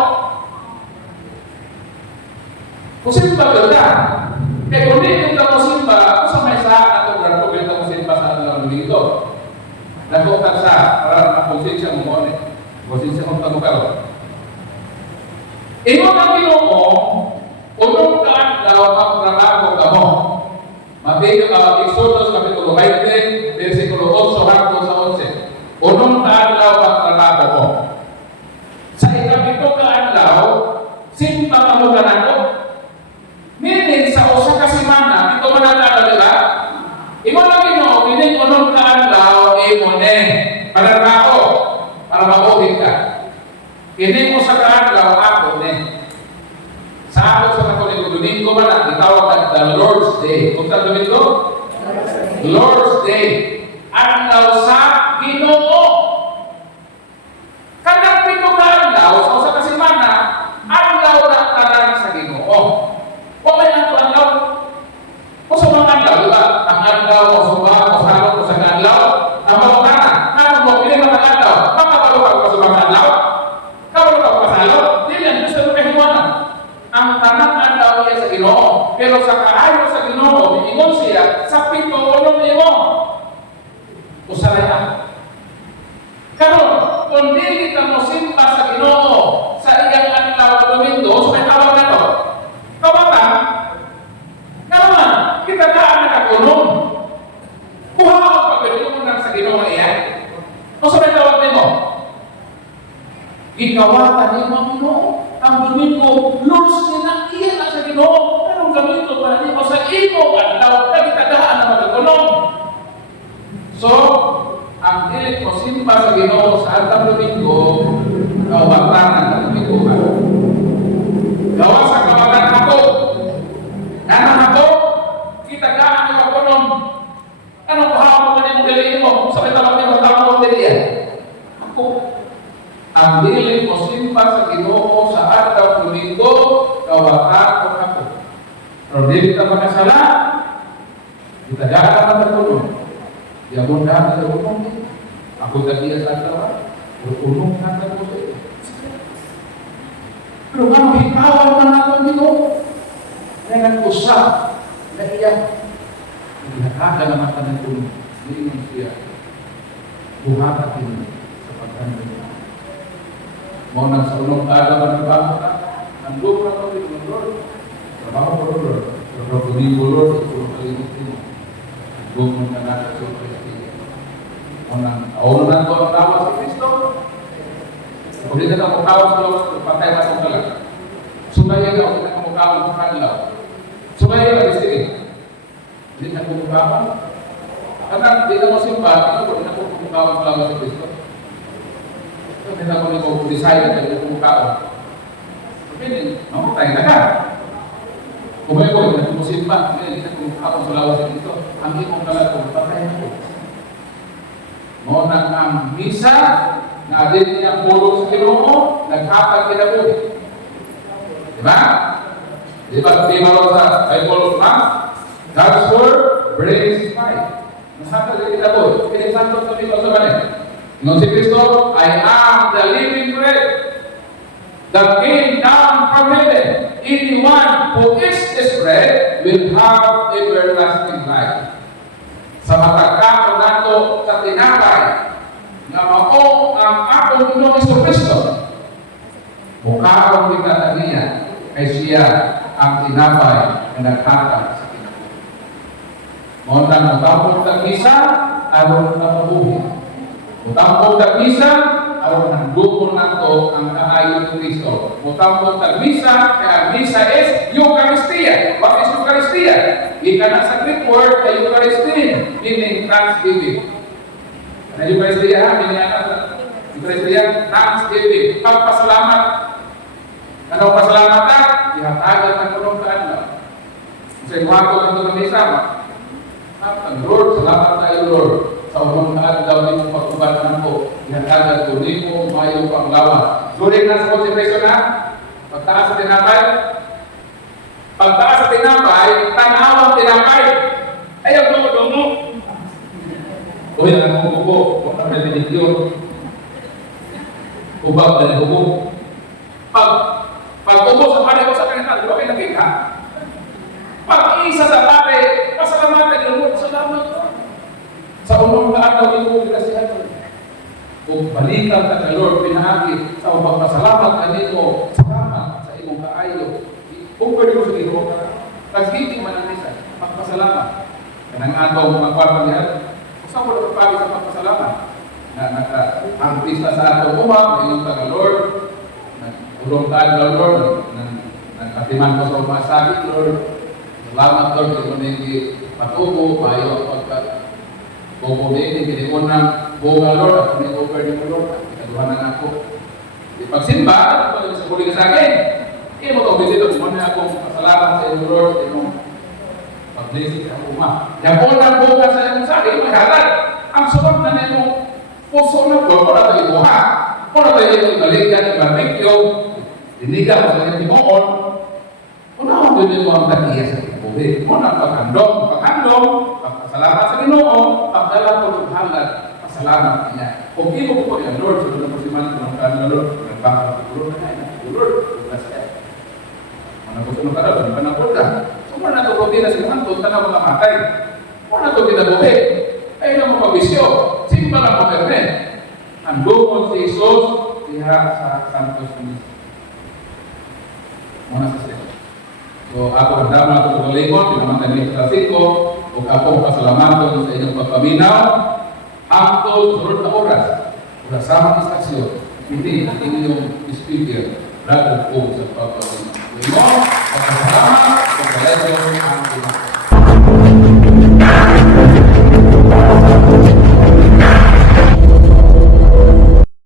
Kusimba ba ka? Kung hindi ka kusimba, ako sa may saan na ito, grabe ko kita kusimba sa ato lang dito. Nakukat sa, para konsensya mo mo ni. Konsensya mo karon. Ingon ang Ginoo, unong kaadlaw ang trabaho kamo. Exodus kapitulo 20, versikulo 8 hangtod sa 11. Unong kaadlaw ang trabaho ko. Sa ikapito kaadlaw, simpa kamutan ako. Meaning sa usa ka semana, ito man ang diba? Imo lang Ginoo, meaning unong kaadlaw imo ne trabaho para mabuhi ka. Kini mo sa kaadlaw ako ne. Sa ako sa Domingo man ang itawag the Lord's Day. Kung sa Domingo? Lord's Day. Adlaw sa Ginoo. Kanang pito ka adlaw sa usa ka semana, adlaw na tanan sa Ginoo. Wa may ang adlaw. Kung sa mga adlaw, diba? Ang adlaw o suba o salot o sa adlaw, ang pagkana. Ano mo, pili mga adlaw. Makabalukag ka sa mga adlaw? Kabalukag ka sa salot? Dili yan, gusto mo kahimuanan. Ang tanang adlaw niya sa Ginoo, pero sa kaayo sa Ginoo, ingon siya sa pito unong imo. Usaray na. Karon, kung dili ka mo simba sa Ginoo sa iyang adlaw o Domingo, so may tawag na to. Kawatan, naman, kita kaan nakakulong. Kuha ako pagdating mo lang sa Ginoo iyan. O sa may tawag nimo? Ikawatan ni mo Ginoo. Ang Domingo, Lord's Day na iyan na sa Ginoo. Pero ang gamito para di mo sa imo adlaw na gitagahan na magagulong. So, ang dilit mo simba sa Ginoo sa adlaw Domingo, kawatan ng Domingo ka. Gawa sa kawatan ako. Anak ako, gitagahan na magagulong. Anong kahapon mo niyong daliin mo? Sa kitawag niyo matawag din yan. Ako. Ang dilit mo simba sa Ginoo sa adlaw Domingo, kawatan ako. Pero dili ka makasala, gitagahan na magagulong. Yabon na sa ulong ni. Ako tadi sa tawa, ulong na ko sa iyo. Pero ang hikawan man natin dito, dengan usap, na iya, nakaka naman ka ng tulong. Hindi siya. Buhatatin sa pagkanda. Mau nang sa ulong tayo na trabaho ka, ang loob na ito ng Lord. Trabaho ko Lord. Trabaho ko ni Lord, tulong kalimutin mo. Bumong ka natin sa Kristo. Unang na ito ang tawa si Kristo. Kung hindi na kamukawa sa lawas, patay na sa kalag. Sumaya ka kung kamukawa sa kanilaw. Sumaya ka, istigin. Hindi na kamukawa. Karena di na mo simpa, hindi na kamukawa sa lawas si Kristo. Hindi na mo nito design na hindi kamukawa. Hindi, mamatay na ka. Kung may ko, hindi na mo simpa, hindi na kamukawa sa lawas si Kristo. Ang imong kalag, patay na ko. Ngunang ang misa na din niyang pulong sa Ginoo, naghatag kinabuhi. Diba? Diba sa Bible of God's Word brings life. Naghatag kinabuhi. Pinisanto sa Bible sa banin. Nung si Kristo, I am the living bread that came down from heaven. Anyone who eats this bread will have everlasting life. Sa matagkako nato sa tinapay nga mao ang atong Ginoong Jesucristo. Mukaon kita na niya kay siya ang tinapay na naghatag sa kinabuhi. Mao nang mutambong tag-isa aron na mabuhi. Mutambong tag-isa aron nang dukon nato ang kaayo ni Kristo. Mutambong tag-misa kay ang misa is Eucharistia. What is Eucharistia? Ika na sa Greek word ay Eucharistia, meaning thanksgiving. Ano Eucharistia? Eucharistia, thanksgiving. Pagpasalamat. Anong pasalamatan? Ihatagan ng tulong kaadlaw. Sa iwato ng tulong isama. Lord, salamat tayo Lord. Sa unong kaadlaw nito pagkubanan ko. Ihatagan ko nito mayo panglawan. Sulit na sa konsentrasyon na. Pagtaas sa tinapay. Pagtaas sa tinapay, tanawang tinapay. Ayaw dungo-dungo. Uy, ang hubo. Kung ang religion. Ubag na hubo. Pag ubo sa pare ko sa kanya, di ba kayo nakita? Pag isa sa pare, pasalamatan yung salamat ko. Sa unong kaadlaw yung grasya ko. Kung balikan ka kay Lord, pinaagi sa pagpasalamat kanino, salamat sa imong kaayo. Kung pwede mo sa Ginoo ka, pag-hindi man ang isa, pagpasalamat. Kanang atong mga kwarta niya, sa wala pagpagi sa pagpasalamat. Na naka-artista sa atong umang, ngayon ka Lord, nag-ulong tayo ka Lord, nagkatiman ko sa umasabi, Lord. Salamat Lord, ito na yung patubo, mayo ang pagka-bubo din, hindi ko nang bunga Lord, at may over din mo Lord, ikaduhan na ako. Di pagsimba, ito sa huli ka sa akin. Kaya mo ito, bisito, kung na akong pasalamat sa inyo Lord, ito pag-blessing sa uma. Yung unang bunga sa inyo sa akin, may halal. Ang sunod na nito, puso na po, kung na tayo ibuha. Kung na tayo ito ibalik yan, ibarbecue, diniga mo sa inyo timoon, una ko din ito ang tagiya sa ibuhi. Una, paghandong, pagpasalamat sa Ginoo, pagdala ko ng halal, pasalamat niya. Kung imo ko yan, Lord, sa mga pasiman ko ng kanila, Lord, nagbaka ko, Lord, Lord, bless ka. Ano ko sunod ka daw, hindi pa napod ka. So, na ito ko din na silang antod, tanang mga matay. Na ito kinabuhi. Ay lang mga bisyo. Simba lang mga permen. Ang bukod si Jesus, diha sa Santos Unidos. Muna sa siya. So, ako ang dama na ito sa kalikot, pinamatan niyo sa siko, o ako pasalamaton sa inyong pagpaminaw, angtod sunod na oras, o samang istasyon, hindi ang inyong speaker, rather po sa pagpapaminaw.